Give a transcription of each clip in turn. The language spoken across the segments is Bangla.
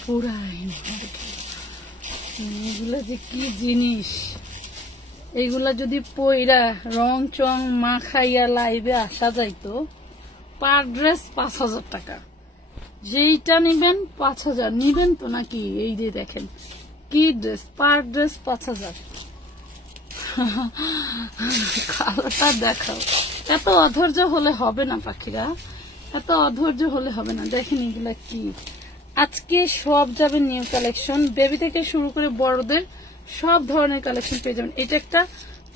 পুরাই এগুলা যে কি জিনিস, এইগুলা যদি পইরা রং চং মাখাইয়া লাইভে আসা যাইতো, পার ড্রেস 5,000 টাকা। যেইটা নিবেন 5,000 নিবেন তো নাকি? এই যে দেখেন কি ড্রেস, পার ড্রেস 5,000। কালোটা দেখাও। এত অধৈর্য হলে হবে না পাখিরা, এত অধৈর্য হলে হবে না। দেখেন এগুলা কি, আজকে সব যাবে নিউ কালেকশন, বেবি থেকে শুরু করে বড়দের সব ধরনের কালেকশন পেয়ে যাবেন। এটা একটা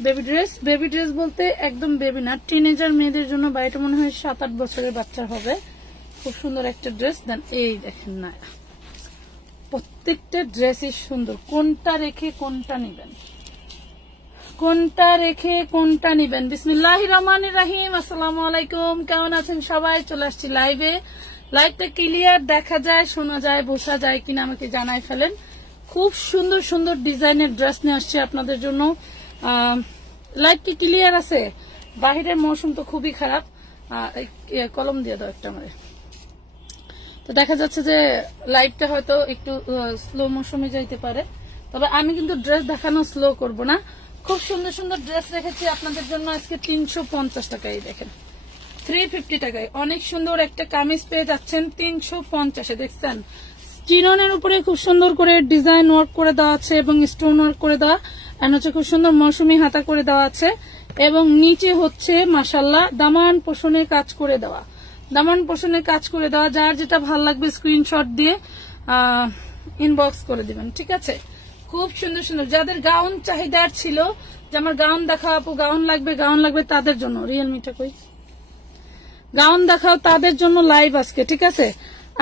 বেবি ড্রেস, বেবি ড্রেস বলতে একদম বেবি না, টিনেজার মেয়েদের জন্য, বা এটা মনে হয় 7-8 বছরের বাচ্চা হবে। খুব সুন্দর একটা ড্রেস। দেন এই দেখেন না, প্রত্যেকটা ড্রেসই সুন্দর। কোনটা রেখে কোনটা নিবেন, কোনটা রেখে কোনটা নিবেন। বিসমিল্লাহির রহমানির রহিম। আসসালামু আলাইকুম, কেমন আছেন সবাই? চলে আসছি লাইভে। লাইভটা ক্লিয়ার দেখা যায়, শোনা যায়, বোঝা যায় কিনা আমাকে জানাই ফেলেন। খুব সুন্দর সুন্দর ডিজাইনের ড্রেস নিয়ে আসছি আপনাদের জন্য। লাইভ কি ক্লিয়ার আছে? বাহিরের মৌসুম তো খুবই খারাপ। কলম দিয়ে দাও একটা আমাদের। তো দেখা যাচ্ছে যে লাইভটা হয়তো একটু স্লো মৌসুমে যাইতে পারে, তবে আমি কিন্তু ড্রেস দেখানো স্লো করব না। খুব সুন্দর সুন্দর ড্রেস রেখেছি আপনাদের জন্য আজকে 350 টাকায়। দেখেন 350 টাকায় অনেক সুন্দর একটা কামিজ পেয়ে যাচ্ছেন 350-এ। দেখছেন চিননের উপরে খুব সুন্দর করে ডিজাইন ওয়ার্ক করে দেওয়া আছে এবং স্টোন ওয়ার্ক করে দেওয়া, আর হচ্ছে খুব সুন্দর মৌসুমি হাতা করে দেওয়া আছে, এবং নিচে হচ্ছে মাশাআল্লাহ দামান পোষণে কাজ করে দেওয়া, দামান পোষণে কাজ করে দেওয়া। যার যেটা ভাল লাগবে স্ক্রিনশট দিয়ে ইনবক্স করে দিবেন, ঠিক আছে? খুব সুন্দর সুন্দর, যাদের গাউন চাহিদার ছিল যে আমার গাউন দেখাও আপু, গাউন লাগবে, গাউন লাগবে, তাদের জন্য রিয়েলমিটা কই, গাউন দেখাও, তাদের জন্য লাইভ আজকে, ঠিক আছে?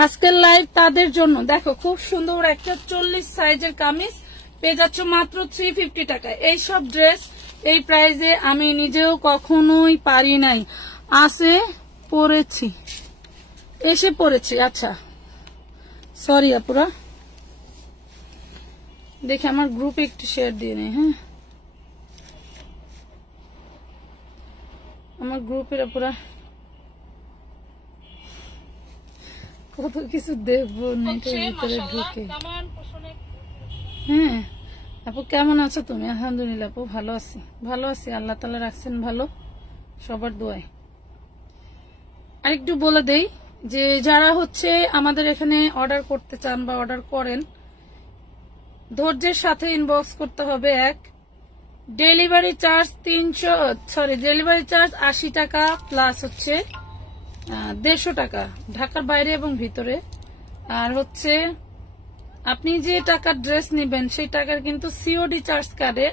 আজকের লাইভ তাদের জন্য। দেখো খুব সুন্দর একটা 40 সাইজের কামিজ পেয়ে যাচ্ছ মাত্র 350 টাকায়। এইসব ড্রেস এই প্রাইজে আমি নিজেও কখনোই পারি নাই, আসে পরেছি, এসে পড়েছি। আচ্ছা সরি আপুরা, দেখে আমার গ্রুপে একটু শেয়ার দিয়ে নেই। হ্যাঁ আমার গ্রুপের আপুরা কত কিছু দেখবো নেটের ভিতরে ঢুকে। হ্যাঁ আপু কেমন আছো তুমি? আলহামদুলিল্লাহ আপু ভালো আছি, ভালো আছি, আল্লাহ তাআলা রাখছেন ভালো, সবার দোয়ায়। আরেকটু বলে দেই যে যারা হচ্ছে আমাদের এখানে অর্ডার করতে চান বা অর্ডার করেন, ধৈর্যের সাথে ইনবক্স করতে হবে। ডেলিভারি চার্জ ডেলিভারি চার্জ 80 টাকা প্লাস হচ্ছে 150 টাকা ঢাকার বাইরে এবং ভিতরে। আর হচ্ছে আপনি যে টাকার ড্রেস নেবেন সেই টাকার কিন্তু সিওডি চার্জ কাটে,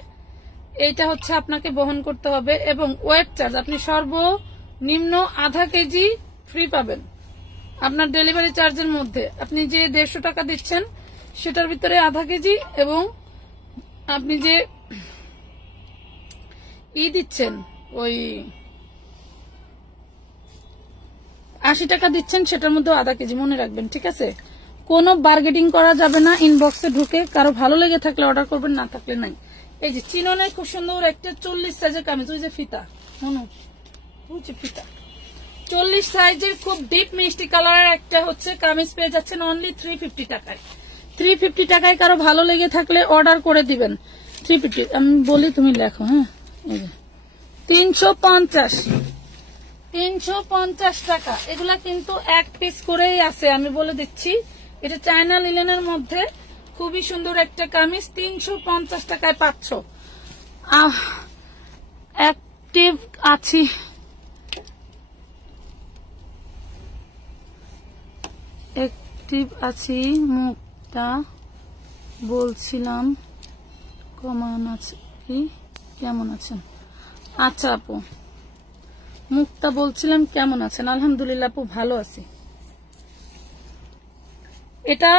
এইটা হচ্ছে আপনাকে বহন করতে হবে। এবং ওয়েট চার্জ আপনি সর্বনিম্ন আধা কেজি ফ্রি পাবেন আপনার ডেলিভারি চার্জের মধ্যে। আপনি যে 150 টাকা দিচ্ছেন সেটার ভিতরে আধা কেজি, এবং আপনি যে দিচ্ছেন ওই 80 টাকা দিচ্ছেন সেটার মধ্যে আধা কেজি, মনে রাখবেন, ঠিক আছে? কোনো বার্গেটিং করা যাবে না। ইনবক্সে ঢুকে কারো ভালো লেগে থাকলে অর্ডার করবেন, না থাকলে নাই। এই যে চিননের খুব সুন্দর একটা 40 সাইজের কামিজ, ওই যে ফিতা, ফিতা 40 সাইজের খুব ডিপ মিষ্টি কালারের একটা হচ্ছে কামিজ পেয়ে যাচ্ছেন অনলি 350 টাকায়। 350 টাকায় কারো ভালো লেগে থাকলে অর্ডার করে দিবেন। 350 আমি বলি, তুমি লেখো। হ্যাঁ 350 টাকা। এগুলা কিন্তু এক পিস করেই আছে, আমি বলে দিচ্ছি। এটা চায়না লিলেনের মধ্যে খুবই সুন্দর একটা কামিজ 350 টাকায় পাচ্ছ। অ্যাক্টিভ আছি মুক্তা বলছিলাম, কেমন আছেন? আচ্ছা আপু মুক্তা বলছিলাম কেমন আছেন? আলহামদুলিল্লাহ আপু ভালো আছি। এটা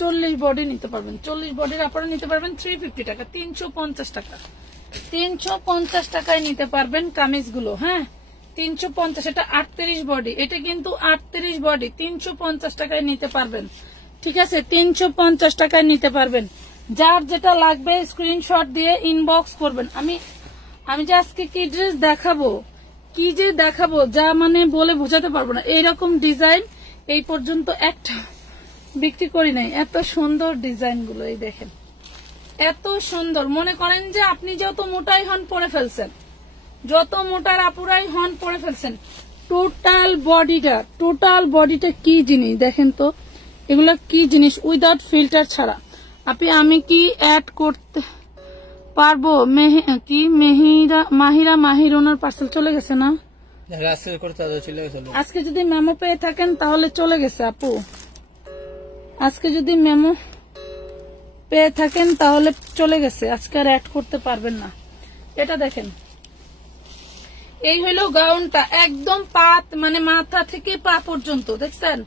40 বডি নিতে পারবেন, 40 বডির আপনারা নিতে পারবেন 350 টাকা, 350 টাকা, 350 টাকায় নিতে পারবেন কামিজগুলো। হ্যাঁ 350, এটা 38 বডি, এটা কিন্তু 38 বডি, 350 টাকায় নিতে পারবেন, ঠিক আছে? 350 টাকায় নিতে পারবেন। যার যেটা লাগবে স্ক্রিনশট দিয়ে ইনবক্স করবেন। আমি যে আজকে কি ড্রেস দেখাবো, কি যে দেখাবো, যা মানে বলে বোঝাতে পারবো না। এইরকম ডিজাইন এই পর্যন্ত বিক্রি করি নাই। এত সুন্দর ডিজাইন গুলো, এই দেখেন এত সুন্দর। মনে করেন যে আপনি যত মোটাই হন পরে ফেলছেন, যত মোটার আপুরাই হন পরে ফেলছেন। টোটাল বডিটা কি জিনিস দেখেন তো, এগুলা কি জিনিস উইদাউট ফিল্টার ছাড়া। আমি কি অ্যাড করতে পারবো? মাহির ওনার পার্সেল চলে গেছে না আজকে? যদি মেমো পেয়ে থাকেন তাহলে চলে গেছে আপু, আজকে যদি মেমো পেয়ে থাকেন তাহলে চলে গেছে, আজকে আর অ্যাড করতে পারবেন না। এটা দেখেন, এই হইল গাউনটা, একদম পাত মানে মাথা থেকে পা পর্যন্ত দেখছেন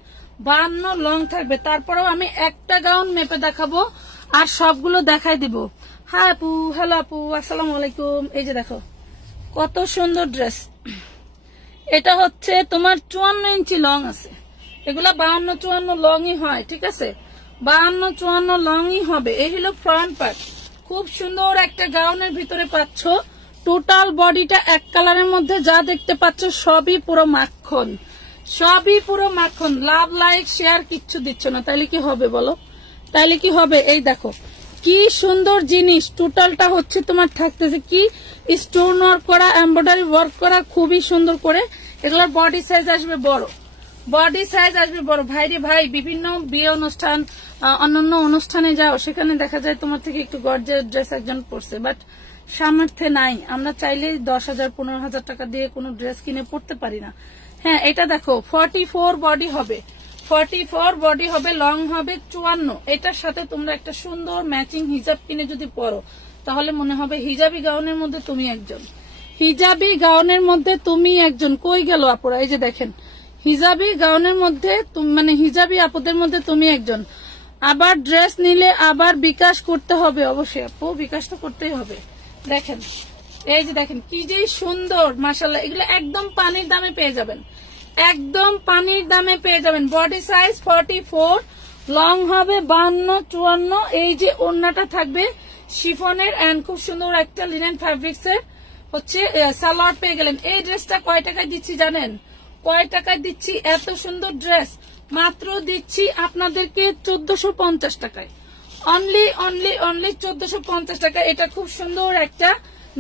52 লং থাকবে। তারপরেও আমি একটা গাউন মেপে দেখাবো আর সবগুলো দেখাই দিব। হাই আপু, হ্যালো আপু, আসসালামু আলাইকুম। এই যে দেখো কত সুন্দর ড্রেস। এটা হচ্ছে তোমার 54 ইঞ্চি লং আছে, এগুলা 52-54 লংই হয়, ঠিক আছে 52-54 লংই হবে। এই হলো ফ্রন্ট পার্ট, খুব সুন্দর একটা গাউনের ভিতরে পাচ্ছ। টোটাল বডিটা এক কালারের মধ্যে যা দেখতে পাচ্ছ সবই পুরো মাখন, সবই পুরো মাখন। লাভ লাইক শেয়ার কিচ্ছু দিচ্ছ না, তাইলে কি হবে বলো? তাইলে কি হবে? এই দেখো কি সুন্দর জিনিস। টোটালটা হচ্ছে তোমার থাকতেছে কি স্টোন ওয়ার্ক করা, এমব্রয়ডারি ওয়ার্ক করা, খুবই সুন্দর করে। এগুলোর বডি সাইজ আসবে বড়, বডি সাইজ আসবে বড়। ভাইরে ভাই, বিভিন্ন বিয়ে অনুষ্ঠান অন্যান্য অনুষ্ঠানে যাও, সেখানে দেখা যায় তোমার থেকে একটু গর্জিয়াস ড্রেস একজন পরছে, বাট সামর্থ্যে নাই। আমরা চাইলে 10,000-15,000 টাকা দিয়ে কোনো ড্রেস কিনে পড়তে পারি না। হ্যাঁ, এটা দেখো 44 বডি হবে, 44 বডি হবে, লং হবে 54। এটার সাথে তোমরা একটা সুন্দর ম্যাচিং হিজাব কিনে যদি পরো তাহলে মনে হবে হিজাবি গাউনের মধ্যে তুমি একজন, হিজাবি গাউনের মধ্যে তুমি একজন। কই গেল আপুরা? এই যে দেখেন হিজাবি গাউনের মধ্যে মানে হিজাবি আপুদের মধ্যে তুমি একজন। আবার ড্রেস নিলে আবার বিকাশ করতে হবে, অবশ্যই আপু বিকাশ তো করতেই হবে। দেখেন এই যে দেখেন কি যে সুন্দর, মাশাআল্লাহ। এগুলো একদম পানির দামে পেয়ে যাবেন, একদম পানির দামে পেয়ে যাবেন। বডি সাইজ 44, লং হবে 52-54। এই যে ওড়নাটা থাকবে শিফনের এন্ড খুব সুন্দর একটা লিনেন ফ্যাব্রিক্স এর হচ্ছে সালোয়ার পেয়ে গেলেন। এই ড্রেসটা কয় টাকায় দিচ্ছি জানেন? কয় টাকায় দিচ্ছি? এত সুন্দর ড্রেস মাত্র দিচ্ছি আপনাদেরকে 1450 টাকায়। অনলি 1450 টাকা। এটা খুব সুন্দর একটা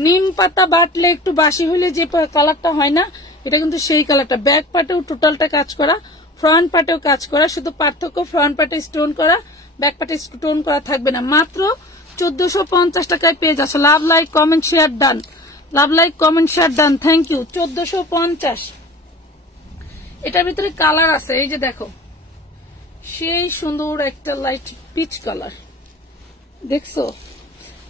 নিম পাতা বাটলে একটু বাসি হলে যে কালারটা হয় না, এটা কিন্তু সেই কালারটা। ব্যাক পার্টেও টোটালটা কাজ করা, ফ্রন্ট পার্টেও কাজ করা, শুধু পার্থক্য ফ্রন্ট পার্টে স্টোন করা, ব্যাক পার্টে স্টোন করা থাকবে না। মাত্র 1450 টাকায় পেয়ে যাচ্ছে। Love like comment share done, love like comment share done, thank you. 1450। এটার ভিতরে কালার আছে, এই যে দেখো সেই সুন্দর একটা লাইট পিচ কালার, দেখছো?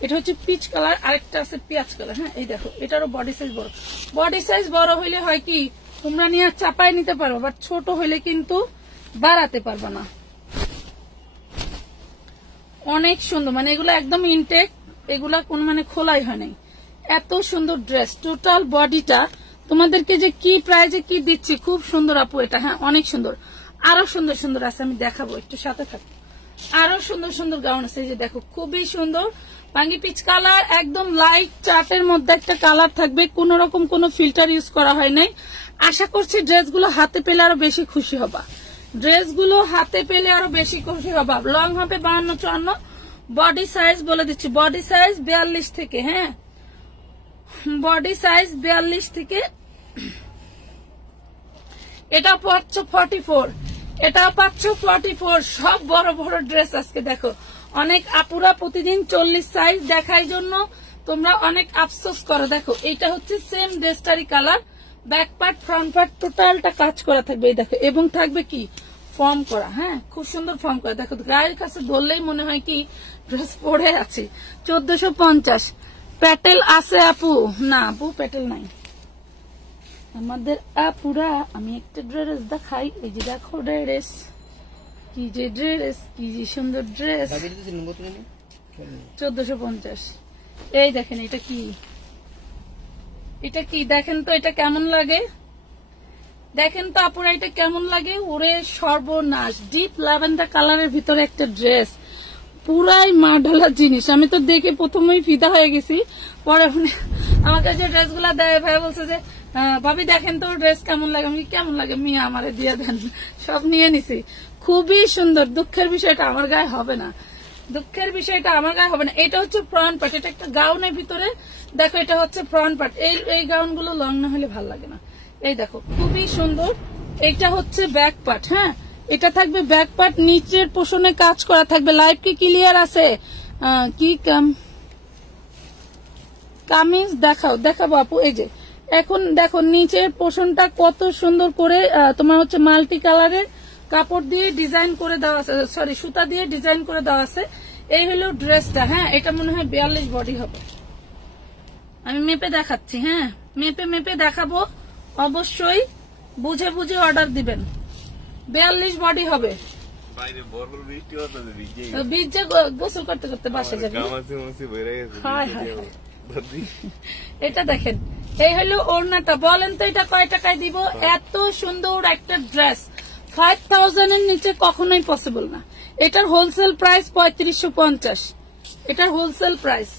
এটা হচ্ছে পিচ কালার, আরেকটা আছে পেঁয়াজ কালার। হ্যাঁ, এই দেখো এটারও বডি সাইজ বড়। বডি সাইজ বড় হইলে হয় কি তোমরা নিয়ে চাপাই নিতে পারো, বাট ছোট হইলে কিন্তু বাড়াতে পারবে না। অনেক সুন্দর, মানে এগুলো একদম ইনটেক, এগুলা কোন মানে খোলাই হয় নাই। এত সুন্দর ড্রেস, টোটাল বডিটা তোমাদেরকে যে কি প্রাইজে কি দিচ্ছি, খুব সুন্দর আপু এটা। হ্যাঁ, অনেক সুন্দর, আরো সুন্দর সুন্দর আছে, আমি দেখাবো, একটু সাথে থাকো। আরো সুন্দর সুন্দর গাউন আছে, এই যে দেখো খুবই সুন্দর বাঙ্গি পিচ কালার, একদম লাইট চার্টের মধ্যে একটা কালার থাকবে, কোন রকম কোন ফিল্টার ইউজ করা হয় নাই। আশা করছি ড্রেসগুলো হাতে পেলে আরো বেশি খুশি হবা, ড্রেসগুলো হাতে পেলে আরো বেশি খুশি হবা। লং হবে 52-54, বডি সাইজ বলে দিচ্ছি, বডি সাইজ 42 থেকে। হ্যাঁ, বডি সাইজ 42 থেকে। এটা পাচ্ছ 44, এটা পাচ্ছ 44। সব বড় বড় ড্রেস আজকে দেখো। অনেক আপুরা প্রতিদিন 40 সাইজ দেখার জন্য তোমরা অনেক আফসোস করো। দেখো এটা হচ্ছে সেম ড্রেসটারই colour, back part front part টোটালটা কাজ করা থাকবে, এই দেখো। এবং থাকবে কি ফর্ম করা, হ্যাঁ খুব সুন্দর ফর্ম করা। দেখো গায়ের কাছে ধরলেই মনে হয় কি ড্রেস পরে আছে। 1450। প্যাটেল আছে আপু? না আপু, প্যাটেল নাই আমাদের আপুরা। আমি একটা ড্রেস দেখাই, এই যে দেখো ড্রেস, কি যে ড্রেস, কি যে সুন্দর ড্রেস। 1450। এই দেখেন এটা কি, এটা কি দেখেন তো, এটা কেমন লাগে দেখেন তো আপুরা, এটা কেমন লাগে। ওরে সর্বনাশ, ডিপ ল্যাভেন্ডার কালারের ভিতরে একটা ড্রেস, পুরাই মা ঢালা জিনিস। আমি তো দেখে প্রথমেই ফিদা হয়ে গেছি, পরে আমার কাছে ড্রেসগুলা দেয় ভাই বলছে যে ভাবি দেখেন তো ড্রেস কেমন লাগে, আমি কেমন লাগে মিয়া আমারে দিয়ে দেন, সব নিয়ে নিছি। খুবই সুন্দর। দুঃখের বিষয়টা আমার গায়ে হবে না, দুঃখের বিষয়টা আমার গায়ে হবে না। এটা হচ্ছে ফ্রন্ট পার্ট, এটা একটা গাউনের ভিতরে দেখো, এটা হচ্ছে ফ্রন্ট পার্ট। এই গাউন গুলো লং না হলে ভালো লাগে না। এই দেখো খুবই সুন্দর। এটা হচ্ছে ব্যাক পার্ট। হ্যাঁ, এটা থাকবে ব্যাক পার্ট, নিচের পোষণে কাজ করা থাকবে। লাইভ কি ক্লিয়ার আছে? কি কামিজ দেখাবো আপু। এই যে এখন দেখো নিচের পোষণটা কত সুন্দর করে তোমার হচ্ছে মাল্টি কালারের কাপড় দিয়ে ডিজাইন করে দেওয়া আছে, সরি সুতা দিয়ে ডিজাইন করে দেওয়া আছে। এই হলো ড্রেসটা। হ্যাঁ, এটা মনে হয় 42 বডি হবে। আমি মেপে দেখাচ্ছি। হ্যাঁ, মেপে দেখাবো, অবশ্যই বুঝে বুঝে অর্ডার দিবেন। 42 বডি হবে। বীজে গোসল করতে করতে বাসা যাবে। এটা দেখেন, এই হলো ওড়নাটা। বলেন তো এটা কয় টাকায় দিব? এত সুন্দর একটা ড্রেস 5000 এর নিচে কখনোই পসিবল না। এটার হোলসেল প্রাইস 3550। এটার হোলসেল প্রাইস।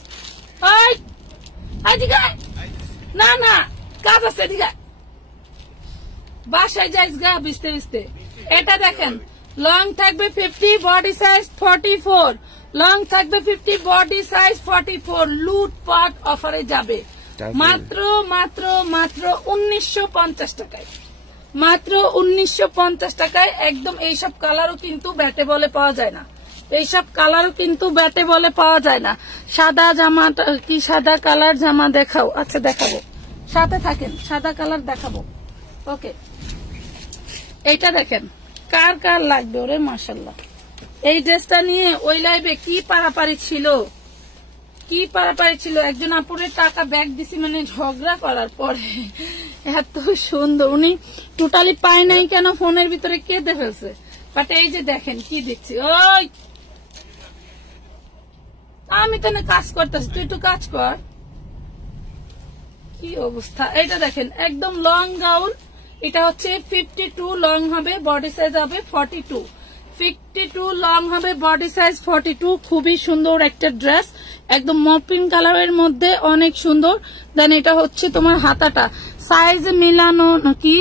না না কাজ আছে, এদিকে বাসায় যাইস গা বিস্তে বিস্তে। এটা দেখেন, লং থাকবে 50, বডি সাইজ 44। লং থাকবে 50, বডি সাইজ 44। লুটপাট অফারে যাবে মাত্র 1950 টাকায়। মাত্র 1950 টাকায় একদম। এইসব কালারও কিন্তু ব্যাটে বলে পাওয়া যায় না, এইসব কালারও কিন্তু ব্যাটে বলে পাওয়া যায় না। সাদা জামা কি, সাদা কালার জামা দেখাও? আচ্ছা দেখাবো, সাথে থাকেন, সাদা কালার দেখাবো। ওকে, এইটা দেখেন, কার কার লাগবে? ওরে মাশাআল্লাহ, এই ড্রেসটা নিয়ে ওই লাইভে কি পারাপারি ছিল, কি পারাপারি ছিল। একজন আপুরের টাকা ব্যাগ দিছি মানে ঝগড়া করার পরে। এত সুন্দর, উনি টোটালি পায় নাই কেন, ফোনের ভিতরে কেঁদে ফেলছে। বাট এই যে দেখেন কি দিচ্ছি। ওই আমি তো কাজ করতেছি, তুই একটু কাজ কর। কি অবস্থা। এটা দেখেন একদম লং গাউন। এটা হচ্ছে 52 লং হবে, বডি সাইজ হবে 42। 52 লং হবে, বডি সাইজ 42। খুবই সুন্দর একটা ড্রেস, একদম মপিং কালারের মধ্যে, অনেক সুন্দর। দেন এটা হচ্ছে তোমার হাতাটা। সাইজ মিলানো নাকি,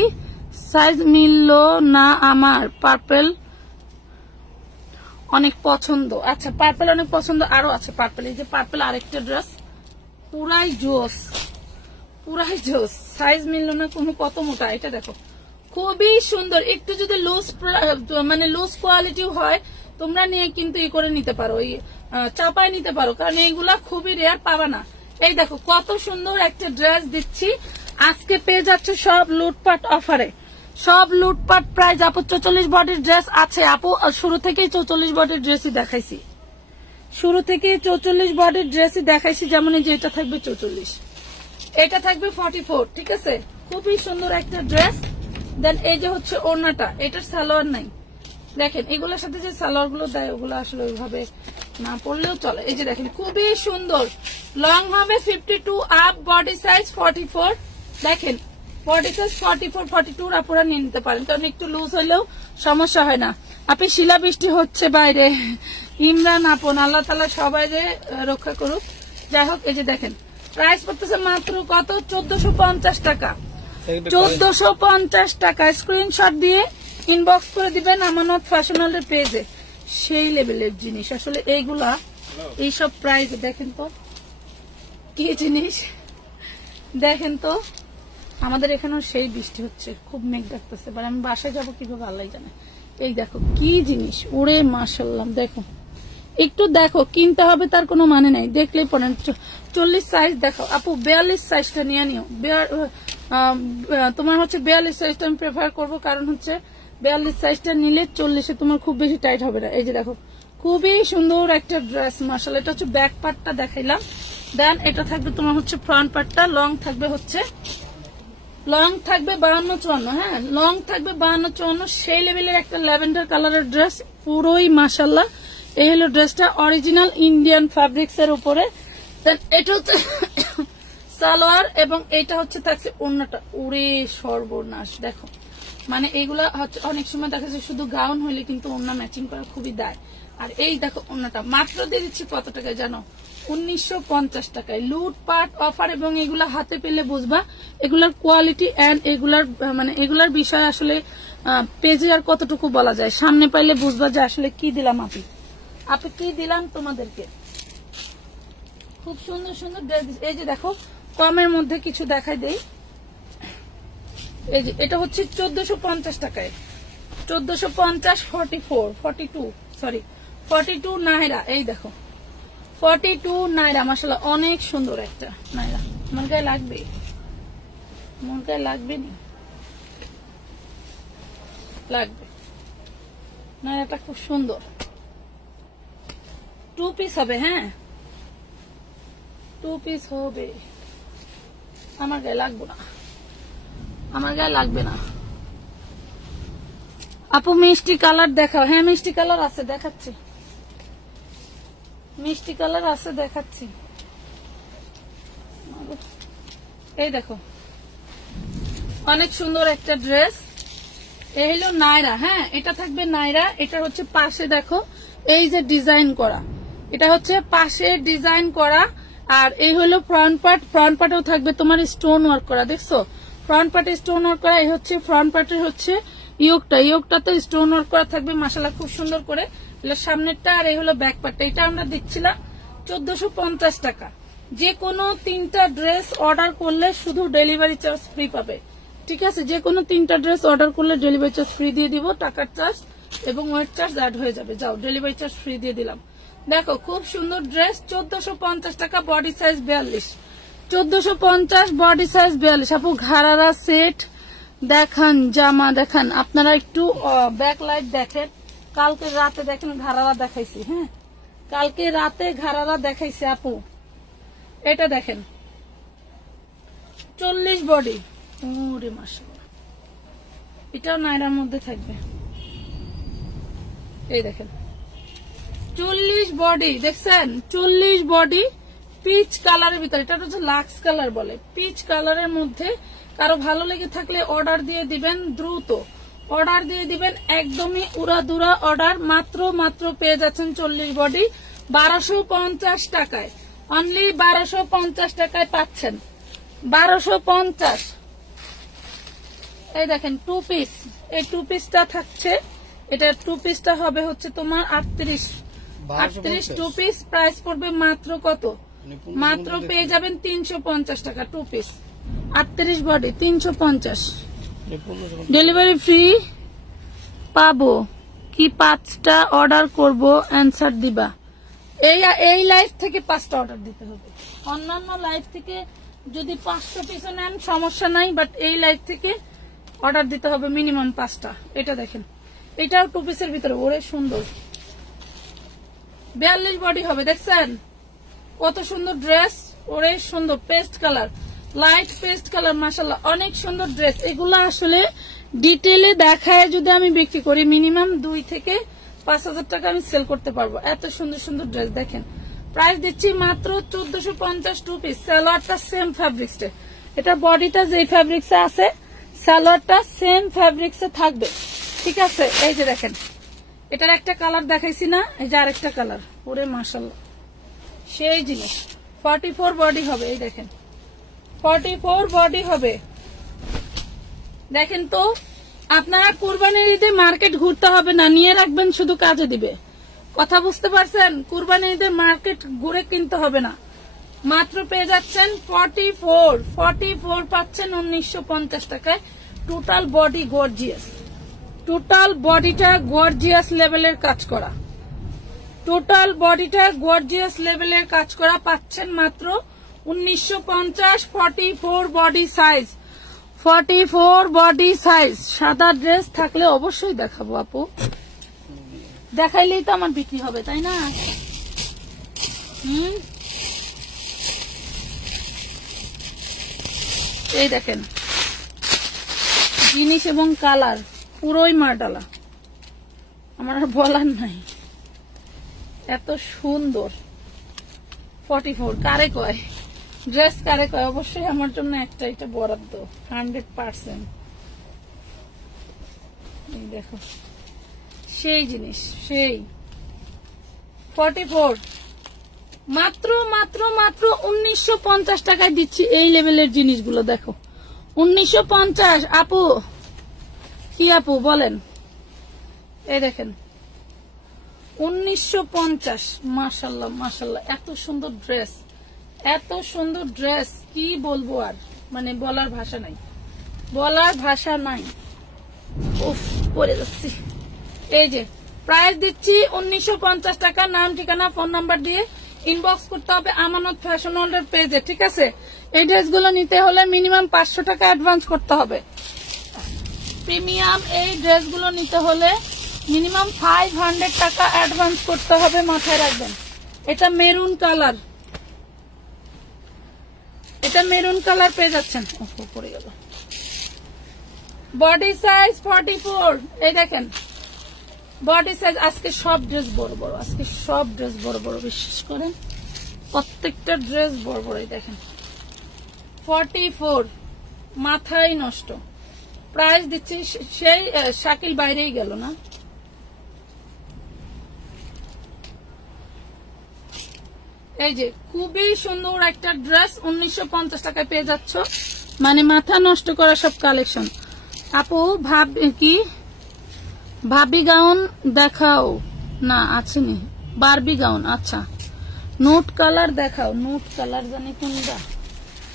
সাইজ মিললো না আমার। পার্পেল অনেক পছন্দ। আচ্ছা, পার্পেল অনেক পছন্দ। আরো আছে পার্পেল। এই যে পার্পেল আরেকটা ড্রেস, পুরাই জোস, পুরাই জোস। সাইজ মিললো না কোনো, কত মোটা। এটা দেখো খুবই সুন্দর। একটু যদি লুজ মানে লুজ কোয়ালিটি হয় তোমরা নিয়ে কিন্তু ই করে নিতে পারো, ওই চাপায় নিতে পারো, কারণ এইগুলা খুবই রেয়ার, পাবা না। এই দেখো কত সুন্দর একটা ড্রেস দিচ্ছি আজকে। পেয়ে যাচ্ছে সব লুটপাট অফারে, সব লুটপাট প্রাইস। আপু 44 বডির ড্রেস আছে আপু, শুরু থেকেই 44 বডির ড্রেসই দেখাইছি, শুরু থেকে 44 বডির ড্রেসই দেখাইছি। যেমন এই যে এটা থাকবে 44, এটা থাকবে 44। ঠিক আছে, খুবই সুন্দর একটা ড্রেস। দেন এই যে হচ্ছে ওড়নাটা, এটার সালোয়ার নাই। দেখেন এগুলোর সাথে যে সালোয়ার গুলো দেয় ওগুলো আসলে ওইভাবে না পড়লেও চলে। এই যে দেখেন খুবই সুন্দর, লং হবে 52 আপ, বডি সাইজ 44। দেখেন বডি সাইজ 44, 42 আপনারা নিয়ে নিতে পারেন, কারণ একটু লুজ হলেও সমস্যা হয় না। আপনি শিলা বৃষ্টি হচ্ছে বাইরে, ইমরান আপন, আল্লাহ তাআলা সবাই রক্ষা করুক। যাই হোক, এই যে দেখেন প্রাইস পড়তেছে মাত্র কত, 1450 টাকা। 1450 টাকা। স্ক্রিনশট দিয়ে ইনবক্স করে দিবেন আমানত ফ্যাশনালের পেজে। সেই লেভেলের জিনিস আসলে এইগুলা, এইসব প্রাইস। দেখেন তো কি জিনিস, দেখেন তো। আমাদের এখানেও সেই বৃষ্টি হচ্ছে, খুব মেঘ ডাকতেছে, এবার আমি বাসায় যাবো কিভাবে আল্লাহ জানে। এই দেখো কি জিনিস, ওরে মাশাআল্লাহ। দেখো একটু দেখো, কিনতে হবে তার কোনো মানে নাই, দেখলেই পড়েন। 40 সাইজ দেখো আপু, 42 সাইজটা নিয়ে নিও। তোমার হচ্ছে 42 সাইজটা আমি প্রেফার করবো, কারণ হচ্ছে 42 সাইজটা নিলে 40-এ তোমার খুব বেশি টাইট হবে না। এই যে দেখো খুবই সুন্দর একটা ড্রেস মাশাআল্লাহ। এটা হচ্ছে ব্যাক পার্টটা দেখাইলাম। দেন এটা থাকবে তোমার হচ্ছে ফ্রন্ট পার্টটা। লং থাকবে হচ্ছে, লং থাকবে 52-54। হ্যাঁ, লং থাকবে 52-54। সেই লেভেলের একটা ল্যাভেন্ডার কালারের ড্রেস, পুরোই মাশাআল্লাহ। এই হলো ড্রেসটা, অরিজিনাল ইন্ডিয়ান ফ্যাব্রিক্স এর উপরে। এটা হচ্ছে সালোয়ার, এবং এটা হচ্ছে থাকছে ওড়নাটা। ওরে সর্বনাশ, দেখো মানে এইগুলা হচ্ছে অনেক সময় দেখা যাচ্ছে শুধু গাউন হইলে কিন্তু ওড়না ম্যাচিং করা খুবই দায়। আর এই দেখো ওড়নাটা মাত্র দিয়ে দিচ্ছি কত টাকায় জানো? 1950 টাকায়। লুটপাট অফার, এবং এগুলা হাতে পেলে বুঝবা এগুলার কোয়ালিটি এন্ড এগুলার মানে এগুলার বিষয় আসলে পেজে আর কতটুকু বলা যায়, সামনে পাইলে বুঝবা যে আসলে কি দিলাম আপনি কি দিলাম তোমাদেরকে। খুব সুন্দর সুন্দর ড্রেস। এই যে দেখো কমের মধ্যে কিছু দেখাই দেই। এই যে এটা হচ্ছে 1450 টাকায়, 1450, 42 নাইরা। এই দেখো 42 নাইরা, মাশাআল্লাহ অনেক সুন্দর একটা নাইরা। আমার গায়ে লাগবে, মন গায়ে লাগবে নি, লাগবে। নাইরাটা খুব সুন্দর, 2 পিস হবে। হ্যাঁ 2 পিস হবে। আমার গায়ে লাগবে না, আমার গায়ে লাগবে না। আপু মিষ্টি কালার দেখাও। হ্যাঁ মিষ্টি কালার আছে, দেখাচ্ছি। মিষ্টি কালার আছে, দেখাচ্ছি। এই দেখো অনেক সুন্দর একটা ড্রেস। এই হলো নাইরা। হ্যাঁ এটা থাকবে নাইরা। এটা হচ্ছে পাশে দেখো এই যে ডিজাইন করা, এটা হচ্ছে পাশে ডিজাইন করা। আর এই হলো ফ্রন্ট পার্ট। ফ্রন্ট পার্টেও থাকবে তোমার স্টোন ওয়ার্ক করা, দেখছো ফ্রন্ট পার্টে স্টোন ওয়ার্ক করা। এই হচ্ছে ফ্রন্ট পার্টের হচ্ছে ইয়োগটাতে স্টোন ওয়ার্ক করা থাকবে, মাশাআল্লাহ খুব সুন্দর করে। সামনেরটা আর এই হলো ব্যাক পার্টটা। এটা আমরা দিচ্ছিলাম 1450 টাকা। যে কোনো 3টা ড্রেস অর্ডার করলে শুধু ডেলিভারি চার্জ ফ্রি পাবে, ঠিক আছে? যে কোনো 3টা ড্রেস অর্ডার করলে ডেলিভারি চার্জ ফ্রি দিয়ে দিব, টাকার চার্জ এবং ওয়েট চার্জ অ্যাড হয়ে যাবে। যাও ডেলিভারি চার্জ ফ্রি দিয়ে দিলাম। দেখো খুব সুন্দর ড্রেস, 1450 টাকা, বডি সাইজ 42, 1450 বডি সাইজ 42। আপু ঘাড়ারা সেট দেখান, জামা দেখান। আপনারা একটু ব্যাক লাইট দেখেন। কালকে রাতে দেখেন ঘাড়ারা দেখাইছি। হ্যাঁ কালকে রাতে ঘাড়ারা দেখাইছি আপু। এটা দেখেন 40 বডি। ওরে মাশাআল্লাহ, এটাও নাইরার মধ্যে থাকবে। এই দেখেন 40 বডি, দেখছেন 40 বডি পিচ কালারের ভিতরে। এটা হচ্ছে লাক্স কালার বলে, পিচ কালারের মধ্যে। কারো ভালো লেগে থাকলে অর্ডার দিয়ে দিবেন, দ্রুত অর্ডার দিয়ে দিবেন, একদমই উড়াদুরা অর্ডার। মাত্র পেয়ে যাচ্ছেন 40 বডি 1250 টাকায়। অনলি 1250 টাকায় পাচ্ছেন, 1250। এই দেখেন 2 পিস, এই 2 পিসটা থাকছে। এটা 2 পিসটা হবে হচ্ছে তোমার 38 2 পিস। প্রাইস পড়বে মাত্র কত? মাত্র পেয়ে যাবেন 350 টাকা 2 পিস। 38 বডি 350। ডেলিভারি ফ্রি পাবো কি? 5টা অর্ডার করব, অ্যান্সার দিবা। এই লাইভ থেকে 5টা অর্ডার দিতে হবে। অন্যান্য লাইভ থেকে যদি 500 পিসও নেন সমস্যা নাই, বাট এই লাইভ থেকে অর্ডার দিতে হবে মিনিমাম 5টা। এটা দেখেন এটাও 2 পিসের ভিতরে, ওরে সুন্দর 42 বডি হবে। দেখছেন কত সুন্দর ড্রেস, ওরে সুন্দর paste colour, light paste colour, মাশাআল্লাহ অনেক সুন্দর ড্রেস। এগুলো আসলে ডিটেইলে দেখায় যদি আমি বিক্রি করি মিনিমাম 2 থেকে 5000 টাকা আমি সেল করতে পারবো। এত সুন্দর সুন্দর ড্রেস দেখেন। প্রাইস দিচ্ছি মাত্র 1450 2 পিস। সালোয়ারটা সেম ফ্যাব্রিক্সে, এটা বডিটা যে ফ্যাব্রিক্সে আছে সালোয়ারটা সেম ফ্যাব্রিক্সে থাকবে, ঠিক আছে? এই যে দেখেন এটার একটা কালার দেখাইছি না, এই যে আরেকটা কালার, ওরে মাশাআল্লাহ সেই জিনিস। 44 বডি হবে। এই দেখেন 44 বডি হবে। দেখেন তো আপনারা কুরবানির ঈদে মার্কেট ঘুরতে হবে না, নিয়ে রাখবেন শুধু কাজে দিবে। কথা বুঝতে পারছেন? কুরবানির ঈদে মার্কেট ঘুরে কিনতে হবে না, মাত্র পেয়ে যাচ্ছেন 44 পাচ্ছেন 1950 টাকায়। টোটাল বডি গর্জিয়াস, টোটাল বডিটা গর্জিয়াস লেভেলের কাজ করা, টোটাল বডিটা গর্জিয়াস লেভেলের কাজ করা পাচ্ছেন মাত্র 1950। 44 বডি সাইজ, 44 বডি সাইজ। সাদা ড্রেস থাকলে অবশ্যই দেখাবো আপু, দেখাইলেই তো আমার বিক্রি হবে, তাই না? এই দেখেন জিনিস এবং কালার পুরোই মার্ডালা, আমার আর বলার নাই, এত সুন্দর। 44 কারে কয়? ড্রেস কারে কয় অবশ্যই আমার জন্য একটা এটা বরাদ্দ 100%। এই দেখো সেই জিনিস সেই 44 মাত্র মাত্র মাত্র 1950 টাকায় দিচ্ছি এই লেভেলের জিনিসগুলো। দেখো 1950 আপু কি আপু বলেন, এই দেখেন 1950। মাশাআল্লাহ মাশাআল্লাহ, এত সুন্দর ড্রেস, এত সুন্দর ড্রেস কি বলবো আর, মানে বলার ভাষা নাই, বলার ভাষা নাই। উফ পরে যাচ্ছি। এই যে প্রাইস দিচ্ছি 1950 টাকা। নাম ঠিকানা ফোন নাম্বার দিয়ে ইনবক্স করতে হবে আমানত ফ্যাশন ওয়ার্ল্ডের পেজে, ঠিক আছে? এই ড্রেসগুলো নিতে হলে মিনিমাম 500 টাকা অ্যাডভান্স করতে হবে। প্রিমিয়াম এই ড্রেসগুলো নিতে হলে মিনিমাম 500 টাকা অ্যাডভান্স করতে হবে, মাথায় রাখবেন। এটা মেরুন কালার, এটা মেরুন কালার পেয়ে যাচ্ছেন। পড়ে গেল। Body size 44। এই দেখেন বডি সাইজ। আজকে সব ড্রেস বড় বড়, আজকে সব ড্রেস বড় বড়, বিশ্বাস করেন প্রত্যেকটা ড্রেস বড় বড়। এই দেখেন 44 মাথায় নষ্ট। প্রাইস দিচ্ছি সেই শাকিল বাইরেই গেল না। এই যে খুবই সুন্দর একটা ড্রেস 1950 টাকায় পেয়ে যাচ্ছ, মানে মাথা নষ্ট করা সব কালেকশন। আপু কি ভাবি গাউন দেখাও না, আছে নি বারবি গাউন। আচ্ছা নোট কালার দেখাও, নোট কালার জানি কোনটা।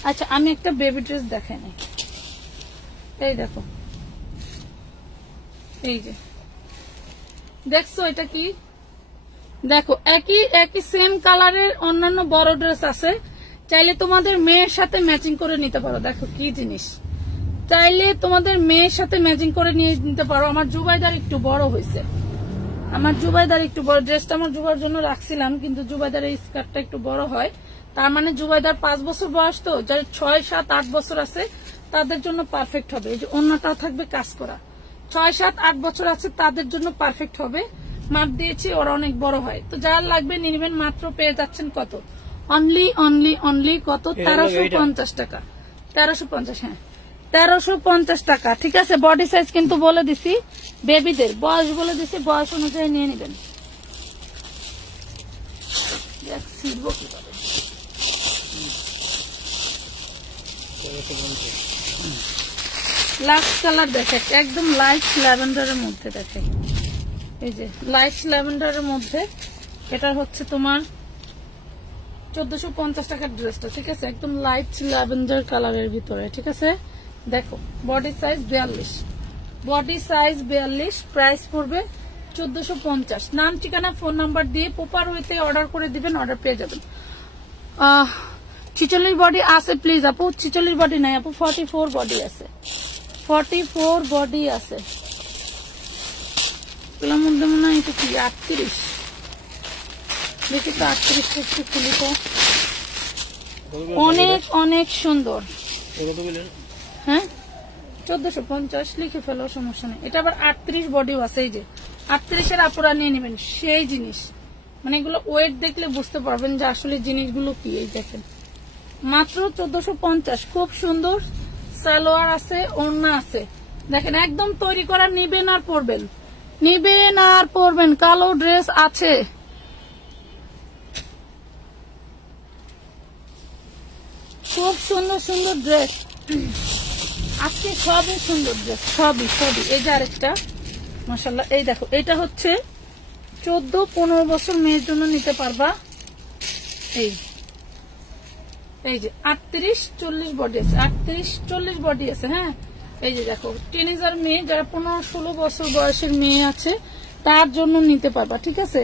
আচ্ছা আমি একটা বেবি ড্রেস দেখাই নাই। এই দেখো, এই যে দেখছো এটা কি, দেখো একই একই সেম কালারের অন্যান্য বড় ড্রেস আছে, চাইলে তোমাদের মেয়ের সাথে ম্যাচিং করে নিতে পারো। দেখো কি জিনিস, চাইলে তোমাদের মেয়ের সাথে ম্যাচিং করে নিয়ে নিতে পারো। আমার জুবাইদার একটু বড় হয়েছে, আমার জুবাইদার একটু বড়, ড্রেসটা আমার জুবার জন্য রাখছিলাম, কিন্তু জুবাইদারের স্কার্টটা একটু বড় হয়। তার মানে জুবাইদার 5 বছর বয়স, তো যারা 6, 7, 8 বছর আছে তাদের জন্য পারফেক্ট হবে। এই যে অন্যটাও থাকবে কাজ করা। 6, 7, 8 বছর আছে তাদের জন্য পারফেক্ট হবে। মাপ দিয়েছি, ওরা অনেক বড় হয়। তো যার লাগবে নিয়ে নেবেন। মাত্র পেয়ে যাচ্ছেন কত, অনলি অনলি অনলি কত, 1350 টাকা। 1350, হ্যাঁ 1350 টাকা, ঠিক আছে? বডি সাইজ কিন্তু বলে দিছি, বেবিদের বয়স বলে দিছি, বয়স অনুযায়ী নিয়ে নেবেন। লাক্স কালার দেখে, একদম লাইট ল্যাভেন্ডারের মধ্যে দেখে। এই যে লাইট ল্যাভেন্ডারের মধ্যে, এটা হচ্ছে তোমার 1450 টাকার ড্রেসটা, ঠিক আছে? একদম লাইট ল্যাভেন্ডার কালারের ভিতরে, ঠিক আছে? দেখো body size 42, body size 42, price পড়বে 1450। নাম ঠিকানা ফোন নাম্বার দিয়ে প্রপার ওয়েতে অর্ডার করে দিবেন, অর্ডার পেয়ে যাবেন। 46 বডি আছে প্লিজ আপু, 46 বডি নাই আপু, 44 বডি আছে, 44 বডি আছে। এগুলোর মধ্যে মনে হয় এটা কি 38, দেখি তো 38 একটু খুলি তো, অনেক অনেক সুন্দর। হ্যাঁ 1450 লিখে ফেলো, সমস্যা নেই। এটা আবার 38 বডিও আছে। এই যে 38-এর আপুরা নিয়ে নেবেন, সেই জিনিস, মানে এগুলো ওয়েট দেখলে বুঝতে পারবেন যে আসলে জিনিসগুলো কি। এই দেখেন মাত্র 1450, খুব সুন্দর সালোয়ার আছে, ওড়না আছে। দেখেন একদম তৈরি করা, নিবেন আর পরবেন, নিবেন আর পরবেন। কালো ড্রেস আছে, খুব সুন্দর সুন্দর ড্রেস আজকে, সবই সুন্দর ড্রেস, সবই সবই। এই যে আরেকটা মাশাআল্লাহ, এই দেখো এটা হচ্ছে 14-15 বছর মেয়ের জন্য নিতে পারবা। এই যে 38-40 বডি আছে, 38-40 বডি আছে। হ্যাঁ এই যে দেখো টিনেজার মেয়ে, যারা 15-16 বছর বয়সের মেয়ে আছে তার জন্য নিতে পারবা, ঠিক আছে?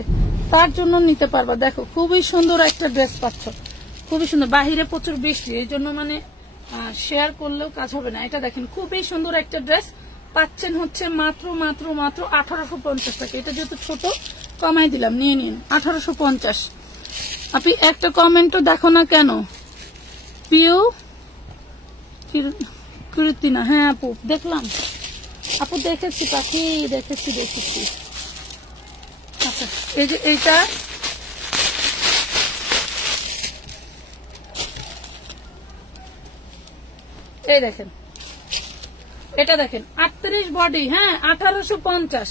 তার জন্য নিতে পারবা। দেখো খুবই সুন্দর একটা ড্রেস পাচ্ছ, খুবই সুন্দর। বাহিরে প্রচুর বৃষ্টি, এই জন্য মানে শেয়ার করলেও কাজ হবে না। এটা দেখেন খুবই সুন্দর একটা ড্রেস পাচ্ছেন, হচ্ছে মাত্র মাত্র মাত্র 1850 টাকা। এটা যেহেতু ছোট কমাই দিলাম, নিয়ে নিন 1850। আপনি একটা কমেন্টও দেখো না কেন? পিউ কৃতিনা, হ্যাঁ আপু দেখলাম, আপু দেখেছি পাখি, দেখেছি দেখেছি। আচ্ছা এই যে এইটা এই দেখেন, এটা দেখেন 38 বডি, হ্যাঁ 1850,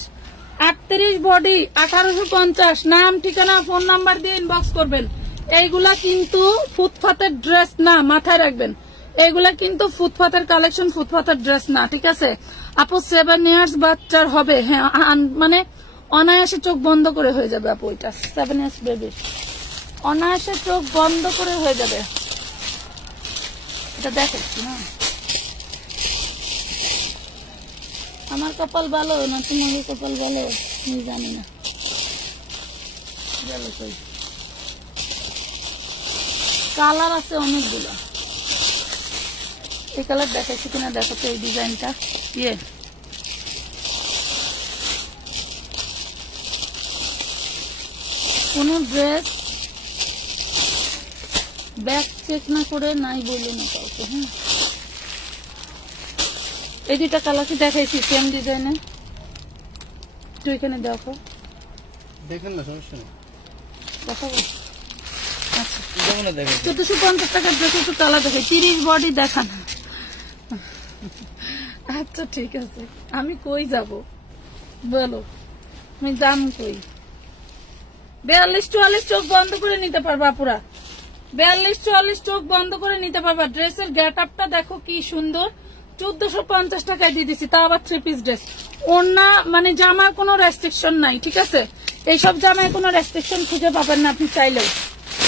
38 বডি 1850। নাম ঠিকানা ফোন নাম্বার দিয়ে ইনবক্স করবেন। এইগুলা কিন্তু ফুটপাতের ড্রেস না, মাথায় রাখবেন। এইগুলা কিন্তু ফুটপাতের কালেকশন, ফুটপাতের ড্রেস না, ঠিক আছে আপু। 7 ইয়ার্স বাচ্চার হবে, হ্যাঁ মানে অনায়াসে চোখ বন্ধ করে হয়ে যাবে আপু। এটা 7 ইয়ার্স বেবি, অনায়াসে চোখ বন্ধ করে হয়ে যাবে। এটা দেখাচ্ছি, হ্যাঁ আমার কপাল ভালো না তোমার কপাল ভালো আমি জানি না। কালার আছে অনেকগুলো, এই কালার দেখাচ্ছি কিনা দেখো তো। এই ডিজাইনটা কোন ড্রেস ব্যাক চেক না করে নাই বলে না কাউকে। হ্যাঁ এই দুইটা কালার কি দেখাইছি সেম ডিজাইনে, তুই এখানে দেখো, দেখেন না সমস্যা নেই, দেখাবো। আচ্ছা 1450 টাকার ড্রেস একটু কালার দেখে 30 বডি দেখান। আচ্ছা ঠিক আছে, আমি কই যাব বলো, আমি দাম কই? 42-44 চোখ বন্ধ করে নিতে পারবা পুরা, 42-44 চোখ বন্ধ করে নিতে পারবা। ড্রেসের গেট আপটা দেখো কি সুন্দর, 1450 টাকায় দিয়ে দিচ্ছি, তা আবার 3 পিস ড্রেস। ওড়না মানে জামার কোনো রেস্ট্রিকশন নাই, ঠিক আছে। এইসব জামায় কোনো রেস্ট্রিকশন খুঁজে পাবেন না আপনি চাইলেও।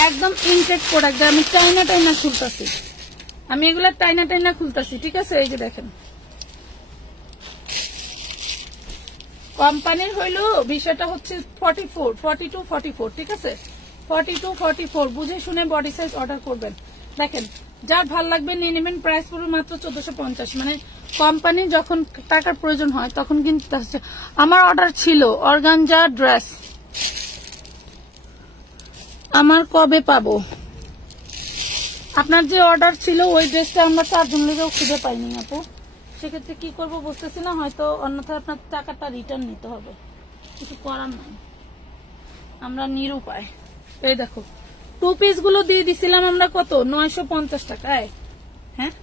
একদম ইনটেক প্রোডাক্ট, আমি টাইনা খুলতেছি, আমি এগুলা টাইনা খুলতেছি, ঠিক আছে। এই যে দেখেন কোম্পানির হইলো বিষয়টা হচ্ছে 42, 44, ঠিক আছে 42, 44 বুঝে শুনে বডি সাইজ অর্ডার করবেন। দেখেন যার ভাল লাগবে নিয়ে নেবেন, প্রাইস পড়বে মাত্র 1450। মানে কোম্পানি যখন টাকার প্রয়োজন হয় তখন কিন্তু আমার অর্ডার ছিল অর্গানজা ড্রেস, আমার কবে পাবো? আপনার যে অর্ডার ছিল ওই ড্রেসটা আমরা 4 জন লোকেও খুঁজে পাইনি আপু, সেক্ষেত্রে কি করবো বুঝতেছি না, হয়তো অন্যথায় আপনার টাকাটা রিটার্ন নিতে হবে, কিছু করার নাই, আমরা নিরুপায়। এই দেখো 2 পিস গুলো দিয়ে দিছিলাম আমরা কত, 950 টাকায়, হ্যাঁ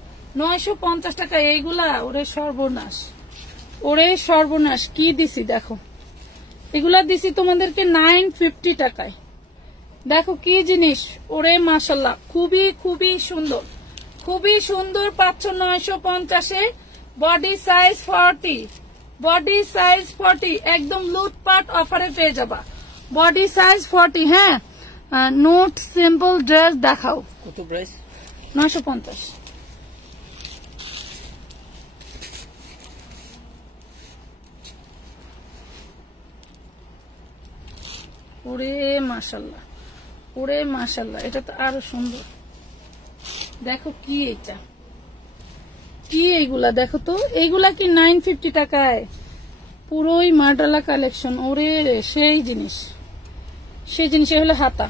950 টাকা। এইগুলা ওরে সর্বনাশ কি দিছি দেখো, এগুলা দিছি তোমাদেরকে 950 টাকায়। দেখো কি জিনিস, ওরে মাশাল্লাহ, খুবই সুন্দর পাচ্ছ 950-এ। বডি সাইজ 40, একদম লুটপাট অফারে পেয়ে যাবা। বডি সাইজ 40, হ্যাঁ নোট সিম্পল ড্রেস দেখাও, কত প্রাইস? 950। ওরে মাশাল্লাহ, এটা তো আরো সুন্দর। দেখো কি এটা, কি এইগুলা দেখো তো, এইগুলা কি 950 টাকায়? পুরোই মার্ডালা কালেকশন। ওরে সেই জিনিস এই হলো হাতা,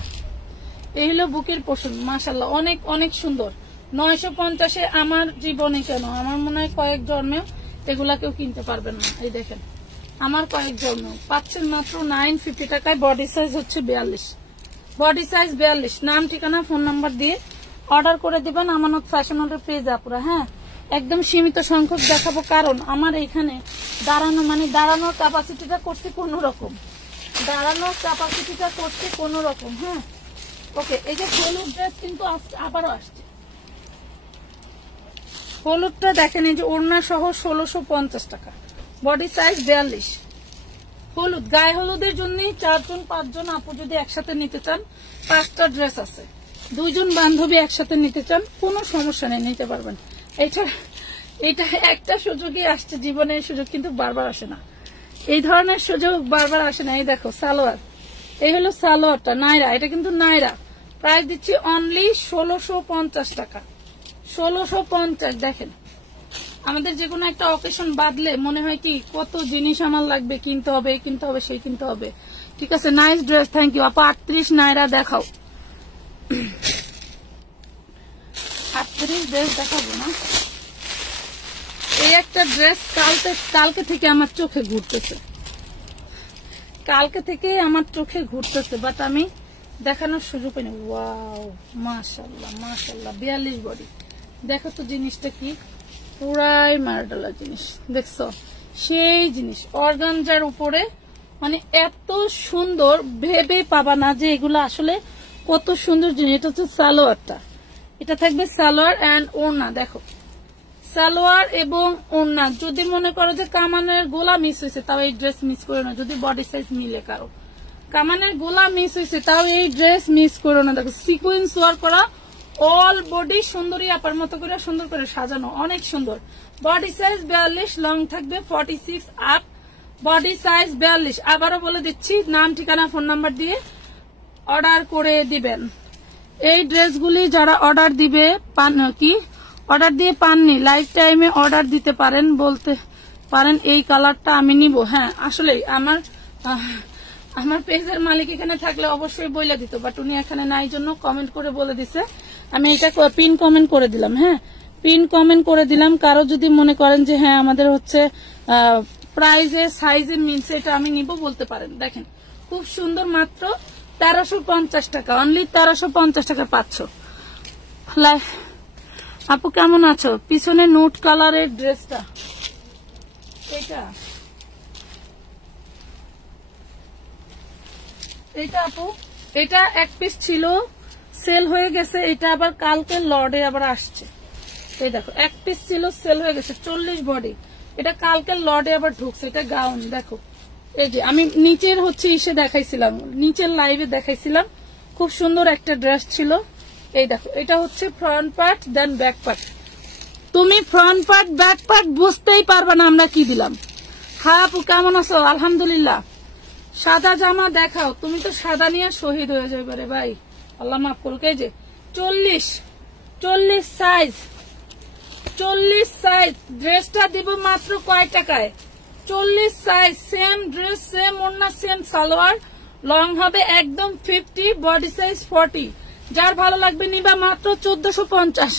এই হলো বুকের পোষণ, মাশাল্লাহ অনেক সুন্দর। 950-এ আমার জীবনে কেন, আমার মনে হয় কয়েক জন্মেও এগুলা কেউ কিনতে পারবেন না। এই দেখেন আমার কয়েক জন্মেও পাচ্ছেন মাত্র 950 টাকায়। বডি সাইজ হচ্ছে 42, নাম ঠিকানা ফোন নাম্বার দিয়ে অর্ডার করে দিবেন আমানত ফ্যাশন হলের পেজ আপুরা। হ্যাঁ একদম সীমিত সংখ্যক দেখাবো, কারণ আমার এইখানে দাঁড়ানোর ক্যাপাসিটিটা করছি কোনো রকম, হ্যাঁ ওকে। এই যে হলুদ ড্রেস কিন্তু আবারও আসছে, হলুদটা দেখেন, এই যে ওড়না সহ 1650 টাকা, বডি সাইজ 42। হলুদ গায়ে হলুদের জন্য 4 জন 5 জন আপু যদি একসাথে নিতে চান 5টা ড্রেস আছে, 2 জন বান্ধবী একসাথে নিতে চান কোনো সমস্যা নেই, নিতে পারবেন। এটা একটা সুযোগই আসছে জীবনে, এই সুযোগ কিন্তু বারবার আসে না, এই ধরনের সুযোগ বারবার আসে না। এই দেখো সালোয়ার, এই হলো সালোয়ারটা নাইরা, এটা কিন্তু নাইরা, প্রাইস দিচ্ছি অনলি 1650 টাকা, 1650। দেখেন আমাদের যে কোনো একটা অকেশন বাদলে মনে হয় কি কত জিনিস আমার লাগবে, কিনতে হবে সেই কিনতে হবে, ঠিক আছে। নাইস ড্রেস, থ্যাংক ইউ আপা। 38 নাইরা দেখাও, 38 ড্রেস দেখাবো না। এই একটা ড্রেস কালকে থেকে আমার চোখে ঘুরতেছে, বাট আমি দেখানোর সুযোগ পাইনি। ওয়াও মাশাআল্লাহ 42 বডি, দেখো তো জিনিসটা কি, পুরাই মার্ডালা জিনিস দেখছো, সেই জিনিস অর্গানজার উপরে, মানে এত সুন্দর ভেবে পাবা না যে এগুলো আসলে কত সুন্দর জিনিস। এটা হচ্ছে সালোয়ারটা, এটা থাকবে সালোয়ার এন্ড ওড়না। দেখো সালোয়ার এবং ওড়না, যদি মনে করো যে কামানের গোলা মিস হয়েছে তাও এই ড্রেস মিস করো না। যদি বডি সাইজ মিলে কারো কামানের গোলা মিস হয়েছে তাও এই ড্রেস মিস করো না। দেখো সিকোয়েন্স ওয়ার্ক করা, অল বডি সুন্দরী আপার মতো করে সুন্দর করে সাজানো, অনেক সুন্দর। বডি সাইজ 42, লং থাকবে 46 আপ, বডি সাইজ 42। আবারও বলে দিচ্ছি, নাম ঠিকানা ফোন নাম্বার দিয়ে অর্ডার করে দিবেন। এই ড্রেসগুলি যারা অর্ডার দিবে অর্ডার দিয়ে পাননি, লাইফ টাইমে অর্ডার দিতে পারেন, বলতে পারেন এই কালারটা আমি নিব। হ্যাঁ আসলেই আমার পেজের মালিক এখানে থাকলে অবশ্যই বলে দিত, বাট উনি এখানে নাই জন্য কমেন্ট করে বলে দিছে। আমি এটা পিন কমেন্ট করে দিলাম। হ্যাঁ পিন কমেন্ট করে দিলাম। কারো যদি মনে করেন যে হ্যাঁ আমাদের হচ্ছে প্রাইজে সাইজে মিলছে, এটা আমি নিব বলতে পারেন। দেখেন খুব সুন্দর, মাত্র 1350 টাকা, অনলি 1350 টাকা পাচ্ছ। আপু কেমন আছো? পিছনে নুট কালারের ড্রেসটা, এটা আপু এটা এক পিস ছিল, সেল হয়ে গেছে। এটা আবার কালকে লর্ডে আবার আসছে। এই দেখো এক পিস ছিল, সেল হয়ে গেছে, 40 বডি। এটা কালকে লর্ডে আবার ঢুকছে। এটা গাউন। দেখো এই যে আমি নিচের হচ্ছে ইসে দেখাইছিলাম, নিচের লাইভে দেখাইছিলাম, খুব সুন্দর একটা ড্রেস ছিল। এই দেখো এটা হচ্ছে front part then back part. তুমি ফ্রন্ট পার্ট ব্যাক পার্ট বুঝতেই পারবে না আমরা কি দিলাম। হ্যাঁ আপু কেমন আছো? আলহামদুলিল্লাহ। সাদা জামা দেখাও, তুমি তো সাদা নিয়ে শহীদ হয়ে যাবে রে ভাই, আল্লাহ মাফ করুক। এই যে 40 সাইজ, 40 সাইজ ড্রেসটা দিব মাত্র কয় টাকায়? 40 সাইজ, সেম ড্রেস, সেম ওড়না, সেম সালোয়ার, লং হবে একদম 50, বডি সাইজ 40। যার ভালো লাগবে নিবা, মাত্র 1450।